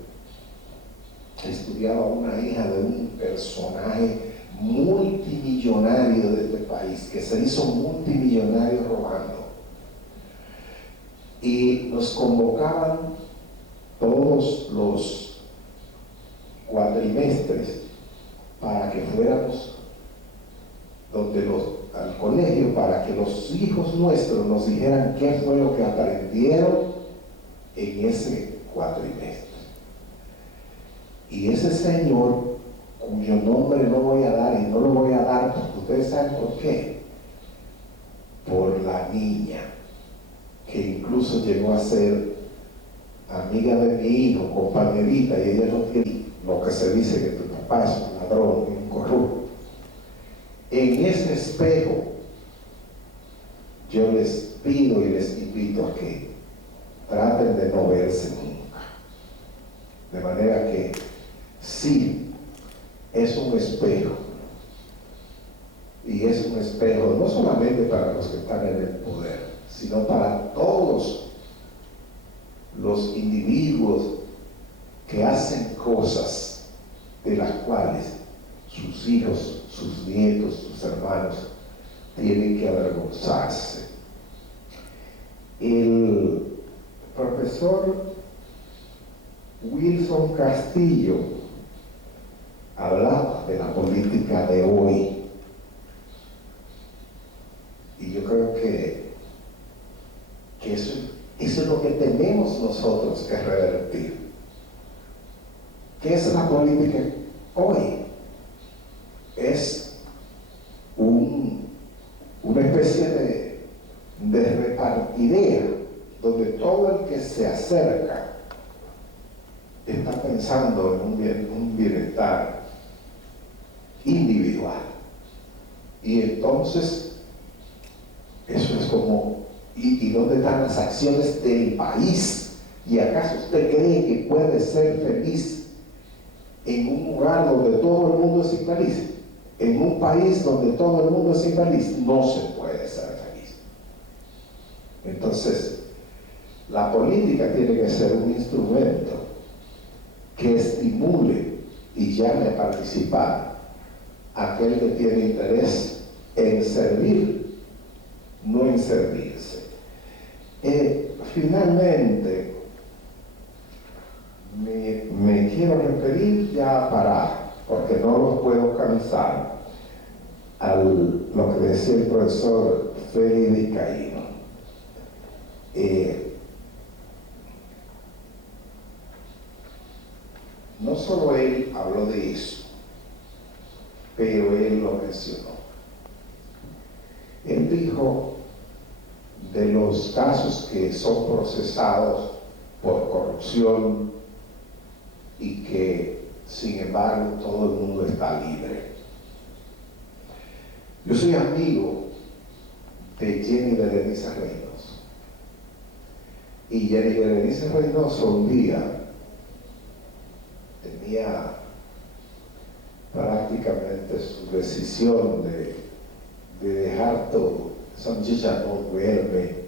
Estudiaba una hija de un personaje multimillonario de este país, que se hizo multimillonario robando. Y nos convocaban todos los cuatrimestres para que fuéramos al colegio, para que los hijos nuestros nos dijeran qué fue lo que aprendieron en ese cuatrimestre. Y ese señor, cuyo nombre no voy a dar, y no lo voy a dar porque ustedes saben por qué, por la niña, que incluso llegó a ser amiga de mi hijo, compañerita, y ella no tiene lo que se dice que tu papá es un ladrón y un corrupto. En ese espejo, yo les pido y les invito a que traten de no verse nunca. De manera que sí, es un espejo. Y es un espejo no solamente para los que están en el poder, sino para todos los individuos que hacen cosas de las cuales sus hijos, sus nietos, sus hermanos tienen que avergonzarse. El profesor Wilson Castillo hablaba de la política de hoy, y yo creo que eso es lo que tenemos nosotros que revertir. ¿Qué es la política hoy? Es una especie de repartidera donde todo el que se acerca está pensando en un bienestar individual. Y entonces, eso es como, ¿y dónde están las acciones del país? ¿Y acaso usted cree que puede ser feliz en un lugar donde todo el mundo es infeliz? En un país donde todo el mundo es infeliz, no se puede ser feliz. Entonces, la política tiene que ser un instrumento que estimule y llame a participar a aquel que tiene interés en servir, no en servirse. Finalmente, me quiero referir ya porque no los puedo cansar, a lo que decía el profesor Félix Vizcaíno. No solo él habló de eso, pero él lo mencionó. único de los casos que son procesados por corrupción y que, sin embargo, todo el mundo está libre. Yo soy amigo de Jenny Berenice Reynoso. Y Jenny Berenice Reynoso un día tenía prácticamente su decisión de dejar todo. Esa muchacha no duerme.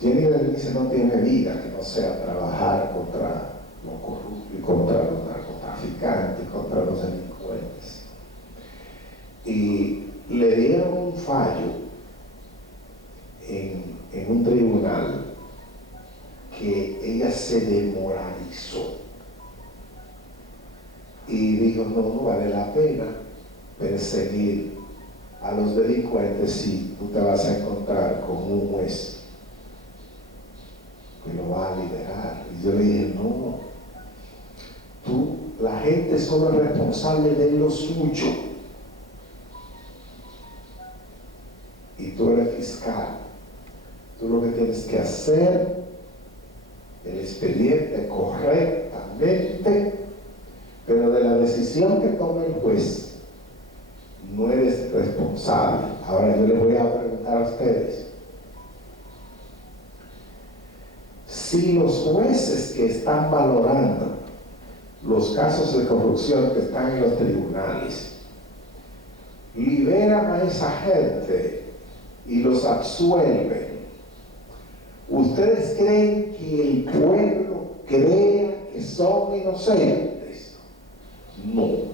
Jenny Berenice no tiene vida que no sea trabajar contra los corruptos y contra los narcotraficantes, contra los delincuentes. Y le dieron un fallo en un tribunal que ella se demoralizó y dijo, no vale la pena perseguir a los delincuentes si tú te vas a encontrar con un juez que lo va a liberar. Y yo le dije, no, la gente solo es responsable de lo suyo y tú eres fiscal. Tú lo que tienes que hacer el expediente correctamente, pero de la decisión que tome el juez no eres responsable. Ahora yo les voy a preguntar a ustedes, si los jueces que están valorando los casos de corrupción que están en los tribunales liberan a esa gente y los absuelven, ¿ustedes creen que el pueblo crea que son inocentes? No.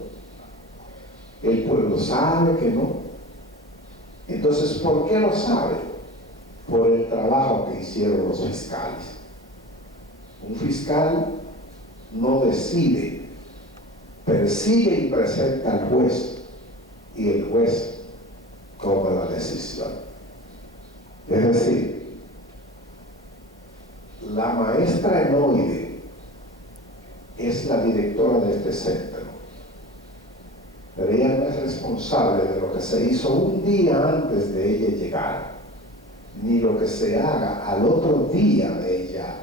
El pueblo sabe que no. Entonces, ¿por qué lo sabe? Por el trabajo que hicieron los fiscales. Un fiscal no decide, persigue y presenta al juez, y el juez toma la decisión. Es decir, la maestra Enoide es la directora de este centro, pero ella no es responsable de lo que se hizo un día antes de ella llegar, ni lo que se haga al otro día de ella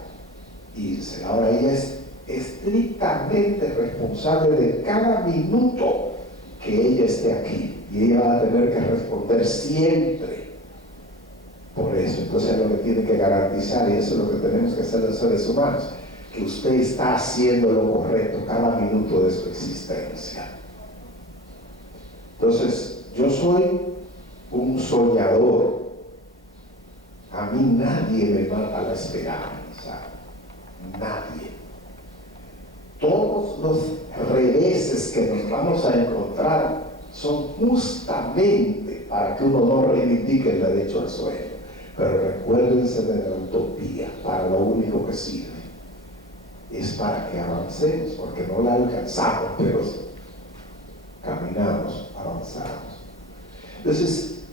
irse. Ahora ella es estrictamente responsable de cada minuto que ella esté aquí, y ella va a tener que responder siempre por eso. Entonces lo que tiene que garantizar, y eso es lo que tenemos que hacer los seres humanos, que usted está haciendo lo correcto cada minuto de su existencia. Entonces, yo soy un soñador. A mí nadie me mata la esperanza. Nadie. Todos los reveses que nos vamos a encontrar son justamente para que uno no reivindique el derecho al sueño. Pero recuérdense de la utopía, para lo único que sirve es para que avancemos, porque no la alcanzamos, pero caminamos, avanzamos. Entonces,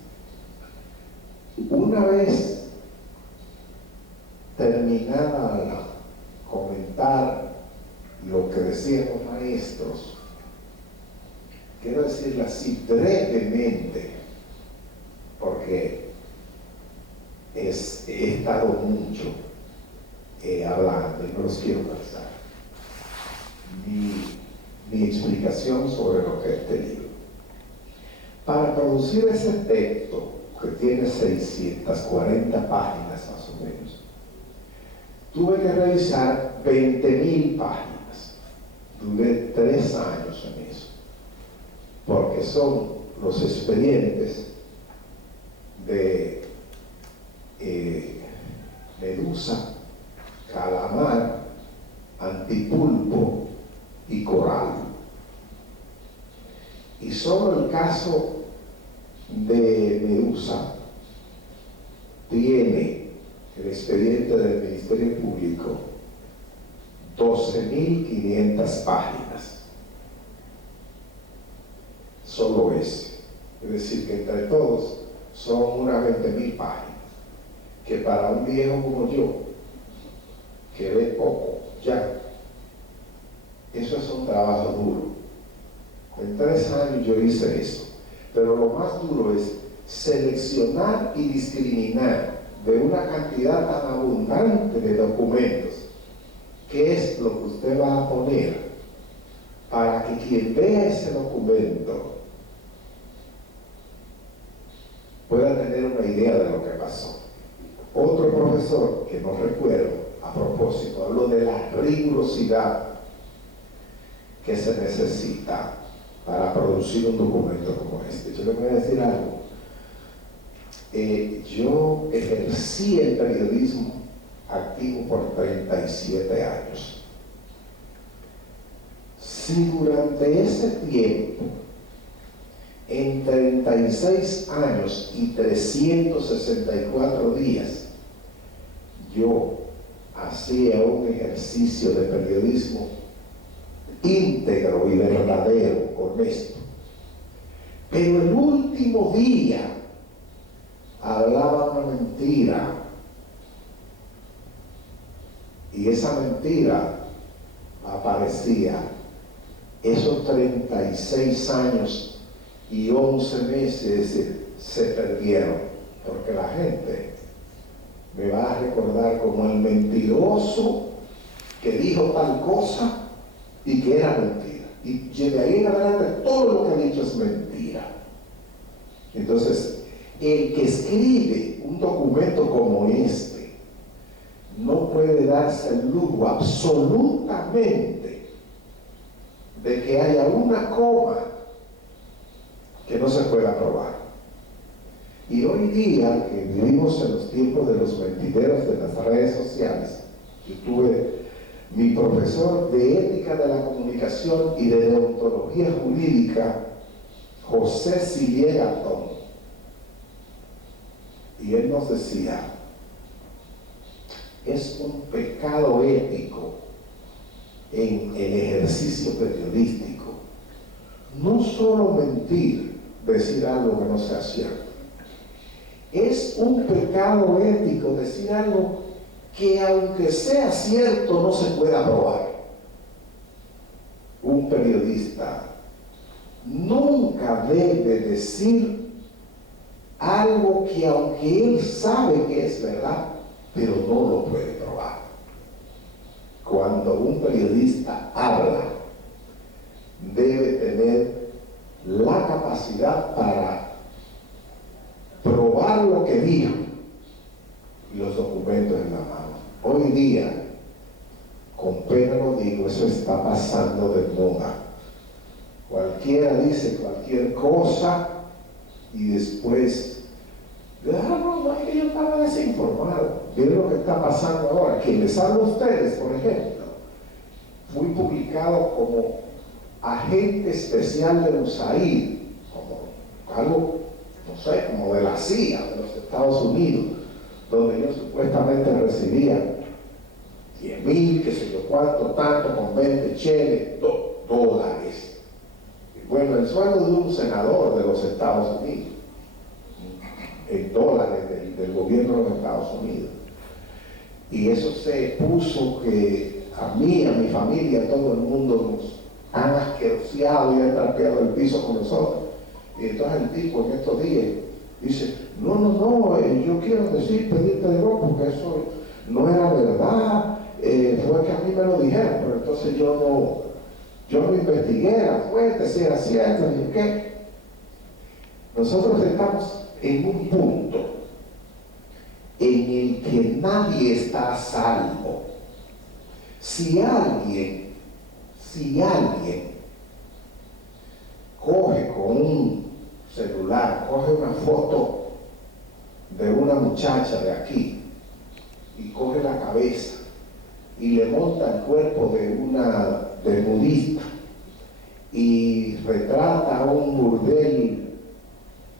una vez terminada la comentar lo que decían los maestros, quiero decirlo así brevemente, porque he estado mucho hablando y no los quiero cansar. Mi explicación sobre lo que es este libro. Para producir ese texto, que tiene 640 páginas más o menos, tuve que revisar 20.000 páginas. Duré 3 años en eso, porque son los expedientes de medusa, calamar, antipulpo y coral. Y solo el caso de medusa tiene el expediente del Ministerio Público 12.500 páginas. Solo ese. Es decir, que entre todos son unas 20.000 páginas, que para un viejo como yo, que ve poco, ya, eso es un trabajo duro. En 3 años yo hice eso. Pero lo más duro es seleccionar y discriminar de una cantidad tan abundante de documentos qué es lo que usted va a poner para que quien vea ese documento pueda tener una idea de lo que pasó. Otro profesor, que no recuerdo, a propósito, habló de la rigurosidad que se necesita para producir un documento como este. Yo le voy a decir algo. Yo ejercí el periodismo activo por 37 años. Si durante ese tiempo, en 36 años y 364 días, yo hacía un ejercicio de periodismo íntegro y verdadero, honesto, pero el último día hablaba una mentira, y esa mentira aparecía esos 36 años y 11 meses se perdieron, porque la gente me va a recordar como el mentiroso que dijo tal cosa y que era mentira, y de ahí en adelante todo lo que ha dicho es mentira. Entonces, el que escribe un documento como este no puede darse el lujo absolutamente de que haya una coma que no se pueda probar. Y hoy día, que vivimos en los tiempos de los mentideros de las redes sociales, yo tuve mi profesor de ética de la comunicación y de deontología jurídica, José Sillegatón, y él nos decía: es un pecado ético en el ejercicio periodístico no solo mentir, decir algo que no sea cierto, es un pecado ético decir algo que aunque sea cierto no se pueda probar. Un periodista nunca debe decir algo que aunque él sabe que es verdad, pero no lo puede probar. Cuando un periodista habla, debe tener la capacidad para probar lo que dijo y los documentos en la mano. Hoy día, con pena lo digo, eso está pasando de moda. Cualquiera dice cualquier cosa y después, no es que yo estaba desinformado. Miren lo que está pasando ahora. Quien les habla a ustedes, por ejemplo, fui publicado como agente especial de USAID, como algo, no sé, como de la CIA de los Estados Unidos, donde yo supuestamente recibía 10,000, qué sé yo cuánto, tanto, con 20 cheles, dólares. Y bueno, el sueldo de un senador de los Estados Unidos, en dólares del gobierno de los Estados Unidos. Y eso se puso que a mí, a mi familia, a todo el mundo nos han asqueroseado y han trapeado el piso con nosotros. Y entonces el tipo en estos días dice: no, yo quiero pedir perdón porque eso no era verdad, fue que a mí me lo dijeron, pero entonces yo no investigué la fuente, si era cierto, ni qué. Nosotros estamos en un punto en el que nadie está a salvo. Si alguien coge con un celular, coge una foto de una muchacha de aquí y coge la cabeza y le monta el cuerpo de nudista y retrata un burdel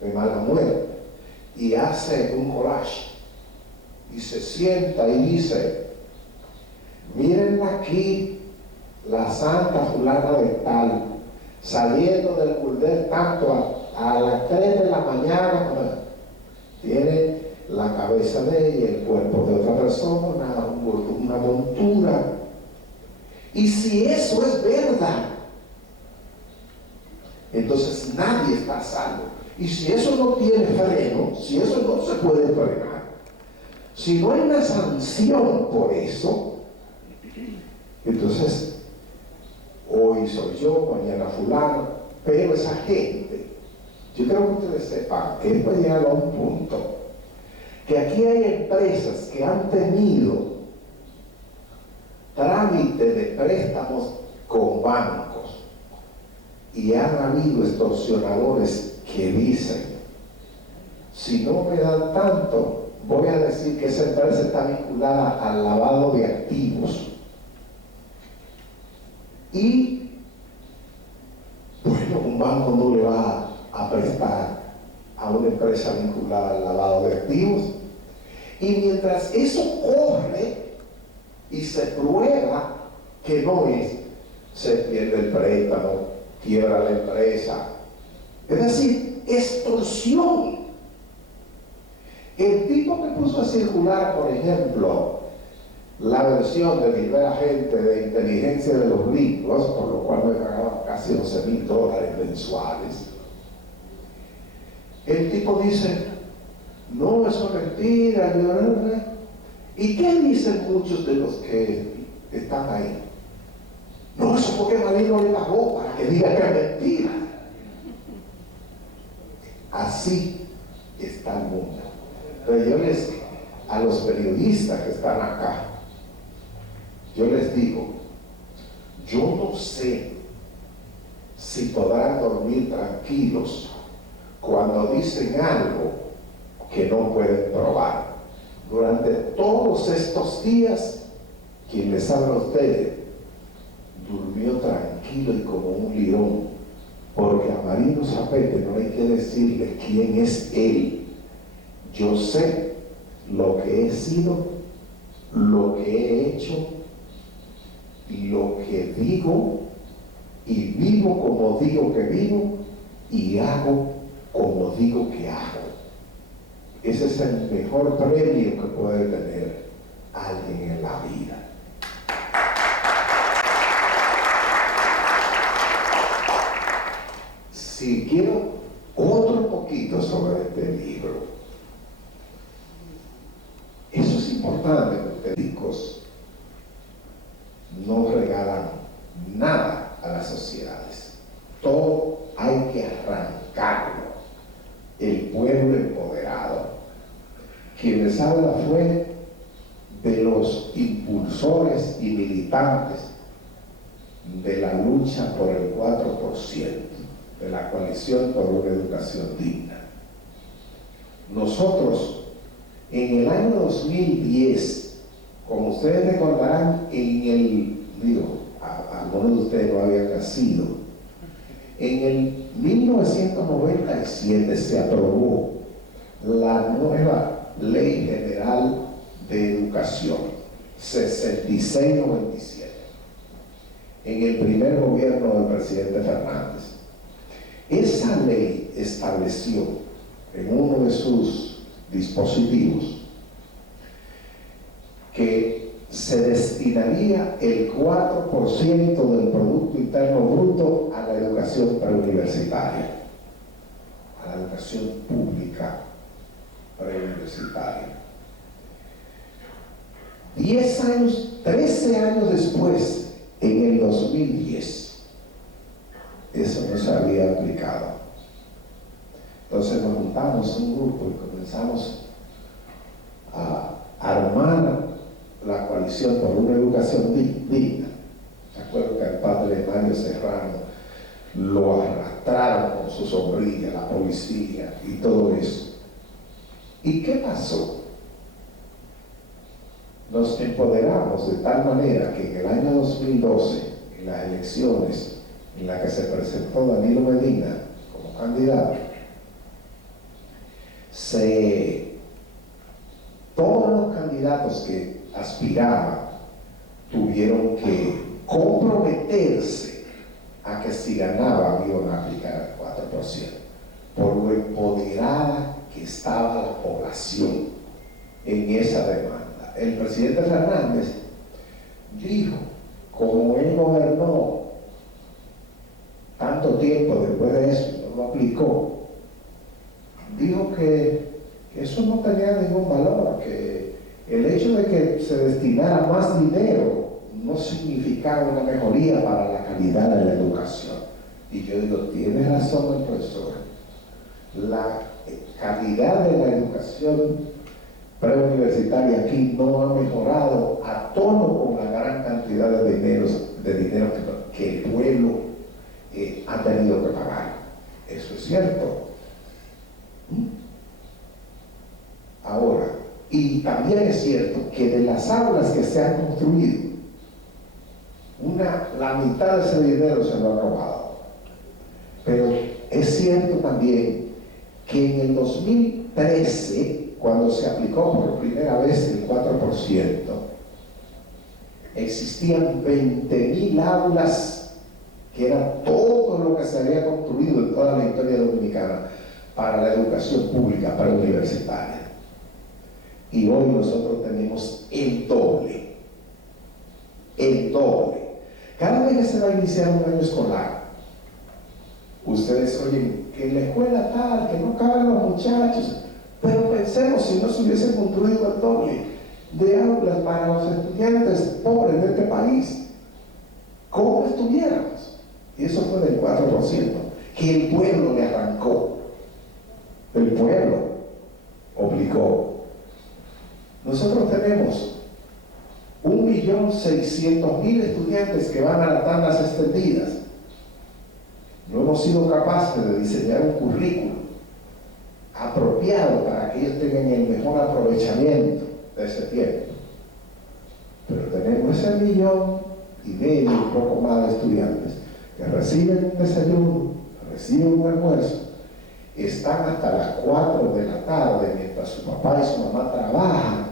de mala muerte y hace un collage y se sienta y dice: mírenla aquí, la santa fulana de tal, saliendo del burdel tanto a las 3 de la mañana, tiene la cabeza de ella, el cuerpo de otra persona, una montura. Y si eso es verdad, entonces nadie está a salvo. Y si eso no tiene freno, si eso no se puede frenar, si no hay una sanción por eso, entonces hoy soy yo, mañana fulano, pero esa gente, yo creo que ustedes sepan que esto ha llegado a un punto que aquí hay empresas que han tenido trámite de préstamos con bancos y han habido extorsionadores que dicen: si no me dan tanto, voy a decir que esa empresa está vinculada al lavado de activos. Y bueno, un banco no le va a prestar a una empresa vinculada al lavado de activos. Y mientras eso corre y se prueba que no es, se pierde el préstamo, quiebra la empresa. Es decir, extorsión. El tipo que puso a circular, por ejemplo, la versión de primer agente de inteligencia de los libros, por lo cual me pagaban casi $11,000 mensuales, el tipo dice: no, eso es mentira. ¿Y qué dicen muchos de los que están ahí? No, eso porque Marino le pagó para que diga que es mentira. Así está el mundo. Entonces a los periodistas que están acá, yo les digo, yo no sé si podrán dormir tranquilos cuando dicen algo que no pueden probar. Durante todos estos días, quien les habla a ustedes durmió tranquilo y como un león, porque a Marino Zapete no hay que decirle quién es él. Yo sé lo que he sido, lo que he hecho, lo que digo, y vivo como digo que vivo, y hago como digo que hago. Ese es el mejor premio que puede tener alguien en la vida. Si quiero otro poquito sobre este libro, eso es importante, porque ricos no regalan nada a las sociedades. Todo hay que arrancarlo. El pueblo empoderado. Quien les habla fue de los impulsores y militantes de la lucha por el 4%, de la coalición por una educación digna. Nosotros, en el año 2010, como ustedes recordarán, algunos de ustedes no habían nacido, en el 1997 se aprobó la nueva Ley General de Educación 6697 en el primer gobierno del presidente Fernández. Esa ley estableció en uno de sus dispositivos que se destinaría el 4% del Producto Interno Bruto a la educación preuniversitaria, a la educación pública preuniversitaria. 10 años, 13 años después, en el 2010, eso no se había aplicado. Entonces nos juntamos un grupo y comenzamos a armar la coalición por una educación digna. ¿Se acuerdan que al padre Mario Serrano lo arrastraron con su sombrilla, la policía y todo eso? ¿Y qué pasó? Nos empoderamos de tal manera que en el año 2012, en las elecciones en las que se presentó Danilo Medina como candidato, todos los candidatos que aspiraban tuvieron que comprometerse a que si ganaban iban a aplicar el 4%, por lo empoderada que estaba la población en esa demanda. El presidente Fernández dijo, como él gobernó tanto tiempo después de eso, no lo aplicó, dijo que eso no tenía ningún valor, que el hecho de que se destinara más dinero no significaba una mejoría para la calidad de la educación. Y yo digo, tiene razón el profesor. La calidad de la educación preuniversitaria aquí no ha mejorado a tono con la gran cantidad de dinero que el pueblo ha tenido que pagar. Eso es cierto. Ahora, y también es cierto que de las aulas que se han construido, la mitad de ese dinero se lo ha robado. Pero es cierto también que en el 2013, cuando se aplicó por primera vez el 4%, existían 20.000 aulas, que era todo lo que se había construido en toda la historia dominicana para la educación pública preuniversitaria. Y hoy nosotros tenemos el doble. El doble. Cada vez que se va a iniciar un año escolar, ustedes oyen que en la escuela tal, que no caben los muchachos, pero pensemos si no se hubiese construido el doble de aulas para los estudiantes pobres de este país, ¿cómo estuviéramos? Y eso fue del 4%, que el pueblo le arrancó. El pueblo obligó. Nosotros tenemos 1.600.000 estudiantes que van a las tandas extendidas. No hemos sido capaces de diseñar un currículo apropiado para que ellos tengan el mejor aprovechamiento de ese tiempo. Pero tenemos ese 1,5 millones, un poco más de estudiantes que reciben un desayuno, reciben un almuerzo, están hasta las 4 de la tarde mientras su papá y su mamá trabajan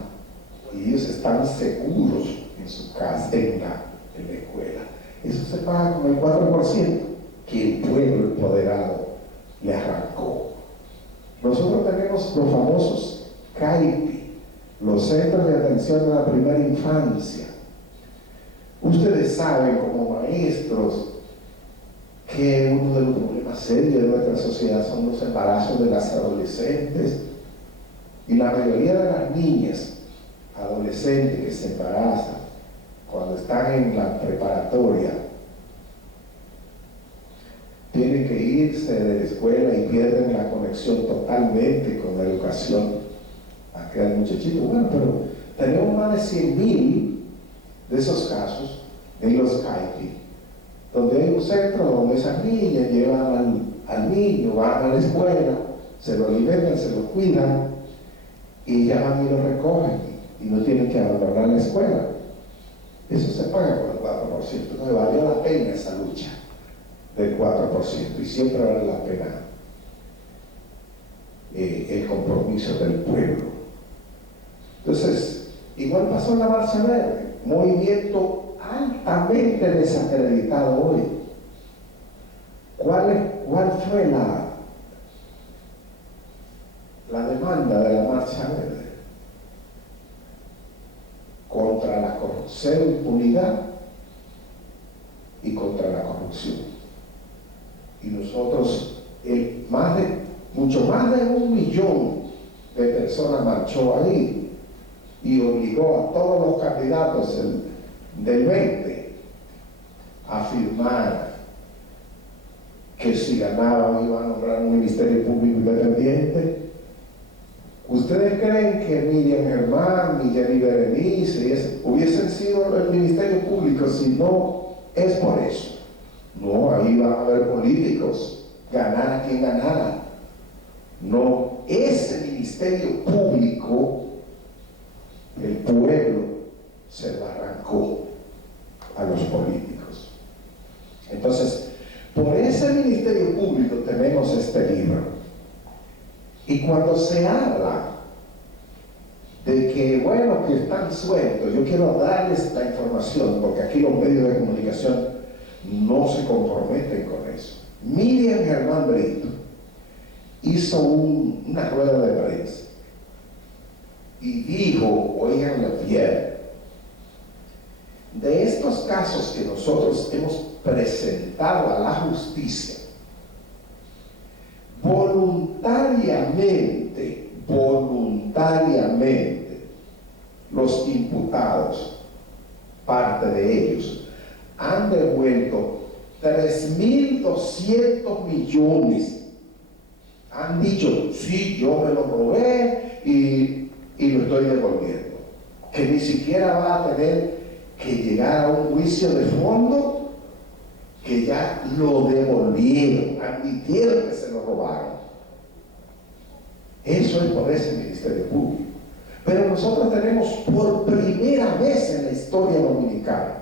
y ellos están seguros en su casa, en la escuela. Eso se paga con el 4% que el pueblo empoderado le arrancó. Nosotros tenemos los famosos CAIPI, los Centros de Atención a la Primera Infancia. Ustedes saben como maestros que uno de los problemas serios de nuestra sociedad son los embarazos de las adolescentes, y la mayoría de las niñas adolescentes que se embarazan cuando están en la preparatoria tienen que irse de la escuela y pierden la conexión totalmente con la educación. Aquel muchachito, bueno, pero tenemos más de 100.000 de esos casos en los CAIPI, donde hay un centro donde esas niñas llevan al niño, van a la escuela, se lo alimentan, se lo cuidan y ya van y lo recogen y no tienen que abandonar la escuela. Eso se paga con el 4%. Entonces valió la pena esa lucha del 4% y siempre vale la pena el compromiso del pueblo. Entonces, igual pasó en la Marcha Verde, movimiento altamente desacreditado hoy. ¿Cuál fue la demanda de la Marcha Verde? Contra la corrupción, impunidad y contra la corrupción. Y nosotros, mucho más de 1 millón de personas marchó ahí y obligó a todos los candidatos del 20 a firmar que si ganaban iban a nombrar un ministerio público independiente. ¿Ustedes creen que Miriam Germán, Miguel y Berenice hubiesen sido el ministerio público si no es por eso? No, ahí van a haber políticos, ganara quien ganara. No, ese ministerio público, el pueblo se lo arrancó a los políticos. Entonces, por ese ministerio público tenemos este libro. Y cuando se habla de que, bueno, que están sueltos, yo quiero darles la información, porque aquí los medios de comunicación no se comprometen con eso. Miriam Germán Brito hizo una rueda de prensa y dijo, oiganlo bien, de estos casos que nosotros hemos presentado a la justicia, voluntariamente, los imputados, parte de ellos, han devuelto 3.200 millones. Han dicho, sí, yo me lo robé y lo estoy devolviendo. Que ni siquiera va a tener que llegar a un juicio de fondo, que ya lo devolvieron, admitieron que se lo robaron. Eso es por ese Ministerio Público. Pero nosotros tenemos por primera vez en la historia dominicana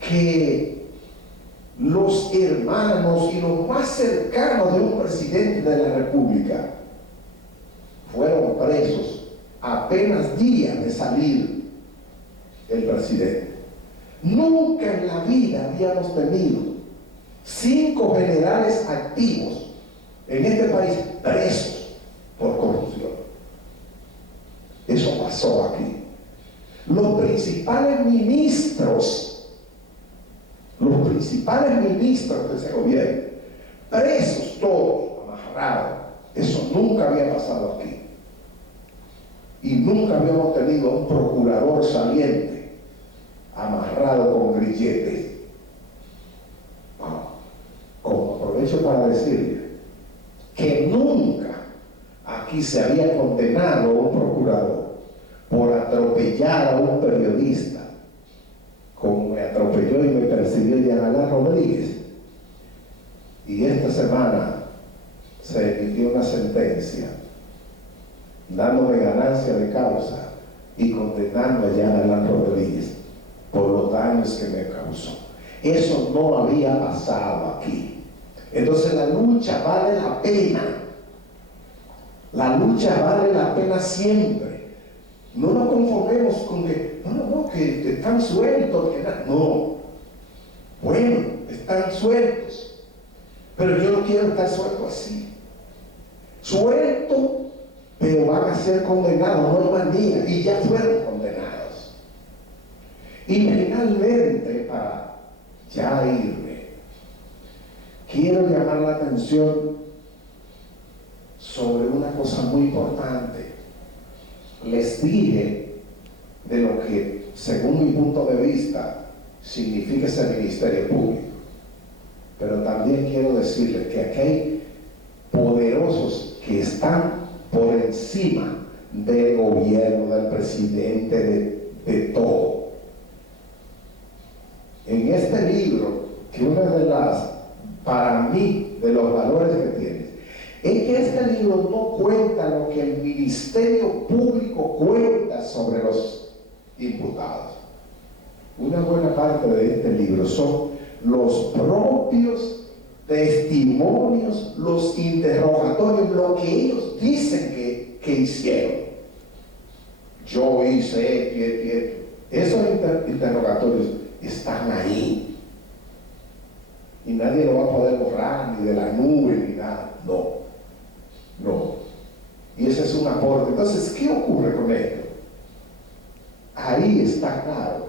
que los hermanos y los más cercanos de un presidente de la República fueron presos apenas días de salir el presidente. Nunca en la vida habíamos tenido 5 generales activos en este país presos por corrupción. Eso pasó aquí. Los principales ministros de ese gobierno, presos todos, amarrados. Eso nunca había pasado aquí. Y nunca habíamos tenido un procurador saliente amarrado con grilletes. Como aprovecho para decirle que nunca aquí se había condenado a un procurador por atropellar a un periodista, como me atropelló y me persiguió Yanalá Rodríguez. Y esta semana se emitió una sentencia dándome ganancia de causa y condenando a Yanalá Rodríguez por los daños que me causó. Eso no había pasado aquí. Entonces la lucha vale la pena. La lucha vale la pena siempre. No nos conformemos con que, que están sueltos, no. Bueno, están sueltos. Pero yo no quiero estar suelto así. Suelto, pero van a ser condenados, no hay manera, y ya fueron condenados. Y finalmente, para ya irme, quiero llamar la atención sobre una cosa muy importante. Les dije de lo que, según mi punto de vista, significa ese Ministerio Público. Pero también quiero decirles que aquí hay poderosos que están por encima del gobierno, del presidente, de todo. En este libro, que una de las, para mí, de los valores que tiene, es que este libro no cuenta lo que el Ministerio Público cuenta sobre los imputados. Una buena parte de este libro son los propios testimonios, los interrogatorios, lo que ellos dicen que hicieron. Yo hice esto. Esos interrogatorios están ahí. Y nadie lo va a poder borrar, ni de la nube, ni nada. No. Y ese es un aporte. Entonces, ¿qué ocurre con esto? Ahí está claro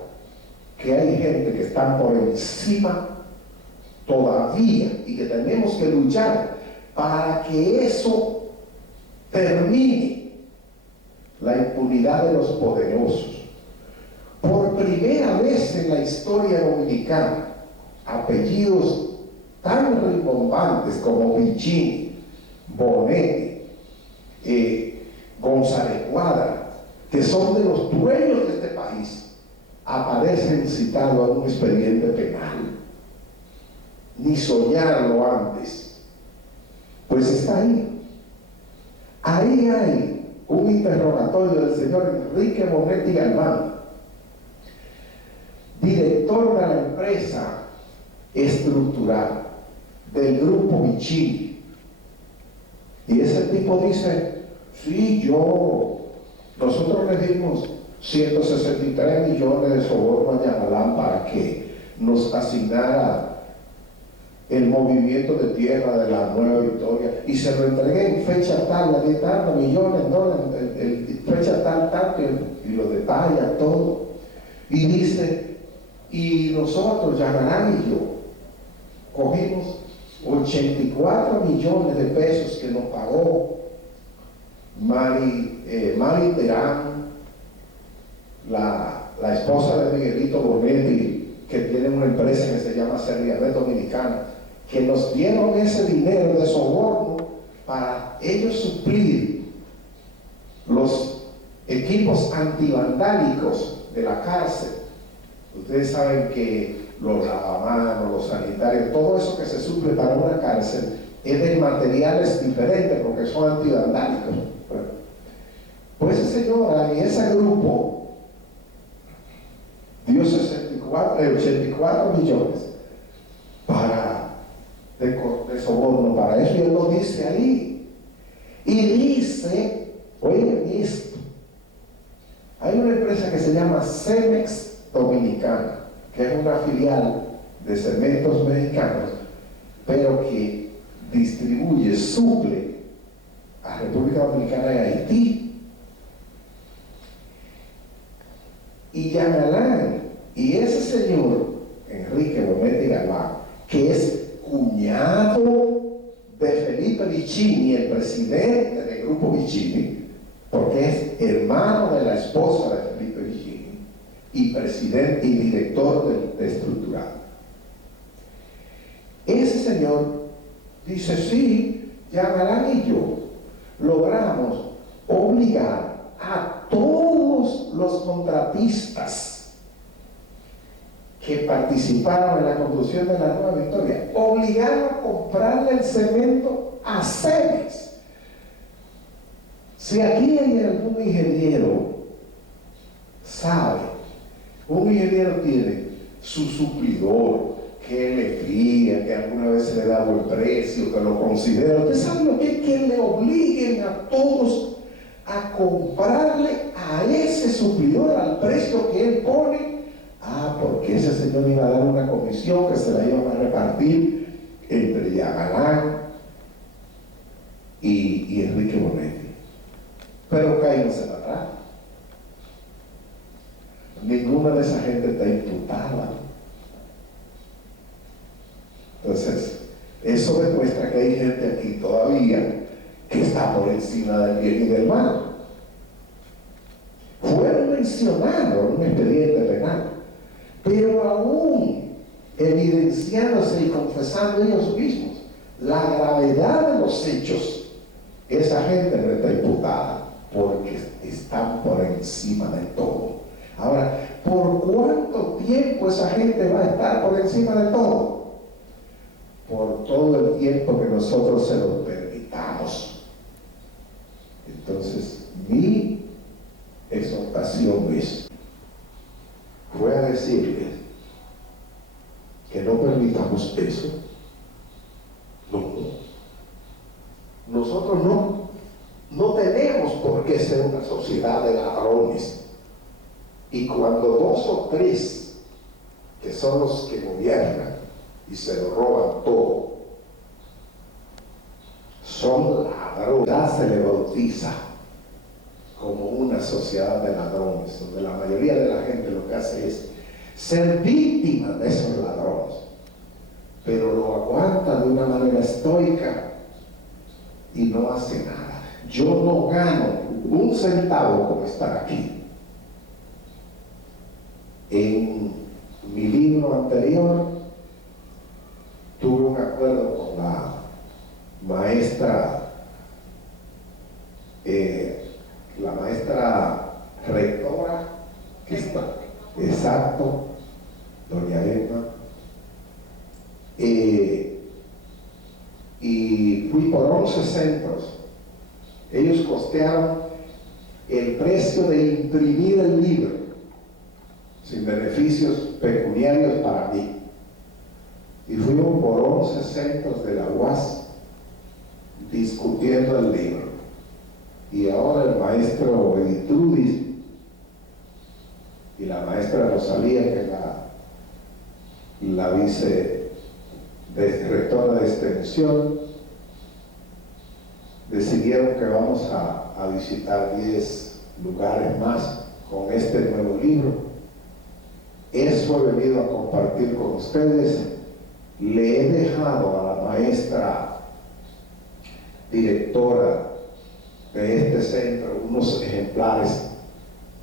que hay gente que está por encima todavía y que tenemos que luchar para que eso termine. La impunidad de los poderosos. Por primera vez en la historia dominicana, apellidos tan rimbombantes como Piccini, Bonetti, González Cuadra, que son de los dueños de este país, aparecen citados en un expediente penal. Ni soñarlo antes. Pues está ahí. Ahí hay un interrogatorio del señor Enrique Bonetti Galván, director de la empresa estructural del grupo Piccini. Y ese tipo dice, sí, nosotros le dimos 163 millones de soborno a Yanalán para que nos asignara el movimiento de tierra de la Nueva Victoria, y se lo entregué en fecha tal, le di tantos millones de dólares, fecha tal, y lo detalla todo. Y dice, y nosotros, Yanalán y yo, cogimos 84 millones de pesos que nos pagó Mari Terán, la esposa de Miguelito Bonetti, que tiene una empresa que se llama Servianet Dominicana, que nos dieron ese dinero de soborno para ellos suplir los equipos antivandálicos de la cárcel. Ustedes saben que los lavamanos, los sanitarios, todo eso que se suple para una cárcel es de materiales diferentes porque son antivandálicos. Pues esa señora y ese grupo dio 84 millones de soborno para eso, y él lo dice ahí. Y dice, oigan esto, hay una empresa que se llama Cemex Dominicana, que es una filial de Cementos Mexicanos, pero que distribuye, suple a República Dominicana y Haití. Y Yamalán, y ese señor, Enrique Bonetti Galván, que es cuñado de Felipe Vicini, el presidente del Grupo Vicini, porque es hermano de la esposa de Felipe Vicini, y presidente y director de Estructural. Ese señor dice, sí, Yamalán y yo logramos obligar a todos los contratistas que participaron en la construcción de la Nueva Victoria, obligaron a comprarle el cemento a Cemex. Si aquí hay algún ingeniero, sabe, un ingeniero tiene su suplidor, que le fía, que alguna vez se le da buen precio, que lo considera. ¿Usted sabe lo que es que le obliguen a todos a comprarle a ese suplidor al precio que él pone? Porque ese señor iba a dar una comisión que se la iban a repartir entre Yamalán y Enrique Bonetti. Pero cáiganse para atrás. Ninguna de esa gente está imputada. Entonces, eso demuestra que hay gente aquí todavía que está por encima del bien y del mal. Fueron mencionados en un expediente penal, pero aún evidenciándose y confesando ellos mismos la gravedad de los hechos, esa gente no está imputada porque están por encima de todo. Ahora, ¿por cuánto tiempo esa gente va a estar por encima de todo? Por todo el tiempo que nosotros se lo permitamos. Entonces, mi exhortación es, voy a decirles que no permitamos eso. No. Nosotros no tenemos por qué ser una sociedad de ladrones. Y cuando 2 o 3, que son los que gobiernan y se lo roban todo, son ladrones, se le bautiza como una sociedad de ladrones, donde la mayoría de la gente lo que hace es ser víctima de esos ladrones, pero lo aguanta de una manera estoica y no hace nada. Yo no gano un centavo por estar aquí. En mi libro anterior tuve un acuerdo con la maestra rectora que está, exacto, doña Edna, y fui por 11 centros. Ellos costearon el precio de imprimir el libro sin beneficios pecuniarios para mí, y fuimos por 11 centros de la UAS discutiendo el libro. Y ahora el maestro Editrudis y la maestra Rosalía, que es la rectora de extensión, decidieron que vamos a visitar 10 lugares más con este nuevo libro. Eso he venido a compartir con ustedes. Le he dejado a la maestra directora de este centro unos ejemplares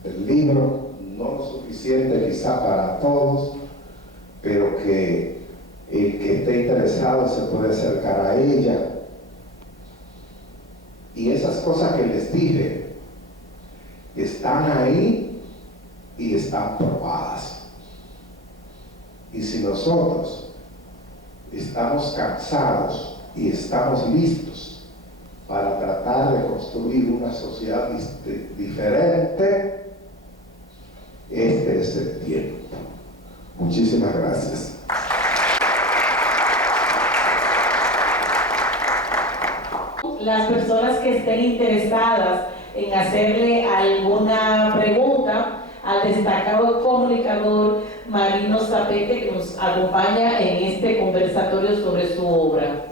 del libro, no lo suficiente quizá para todos, pero que el que esté interesado se puede acercar a ella. Y esas cosas que les dije están ahí y están probadas. Y si nosotros estamos cansados y estamos listos para tratar de construir una sociedad diferente, este es el tiempo. Muchísimas gracias. Las personas que estén interesadas en hacerle alguna pregunta al destacado comunicador Marino Zapete, que nos acompaña en este conversatorio sobre su obra.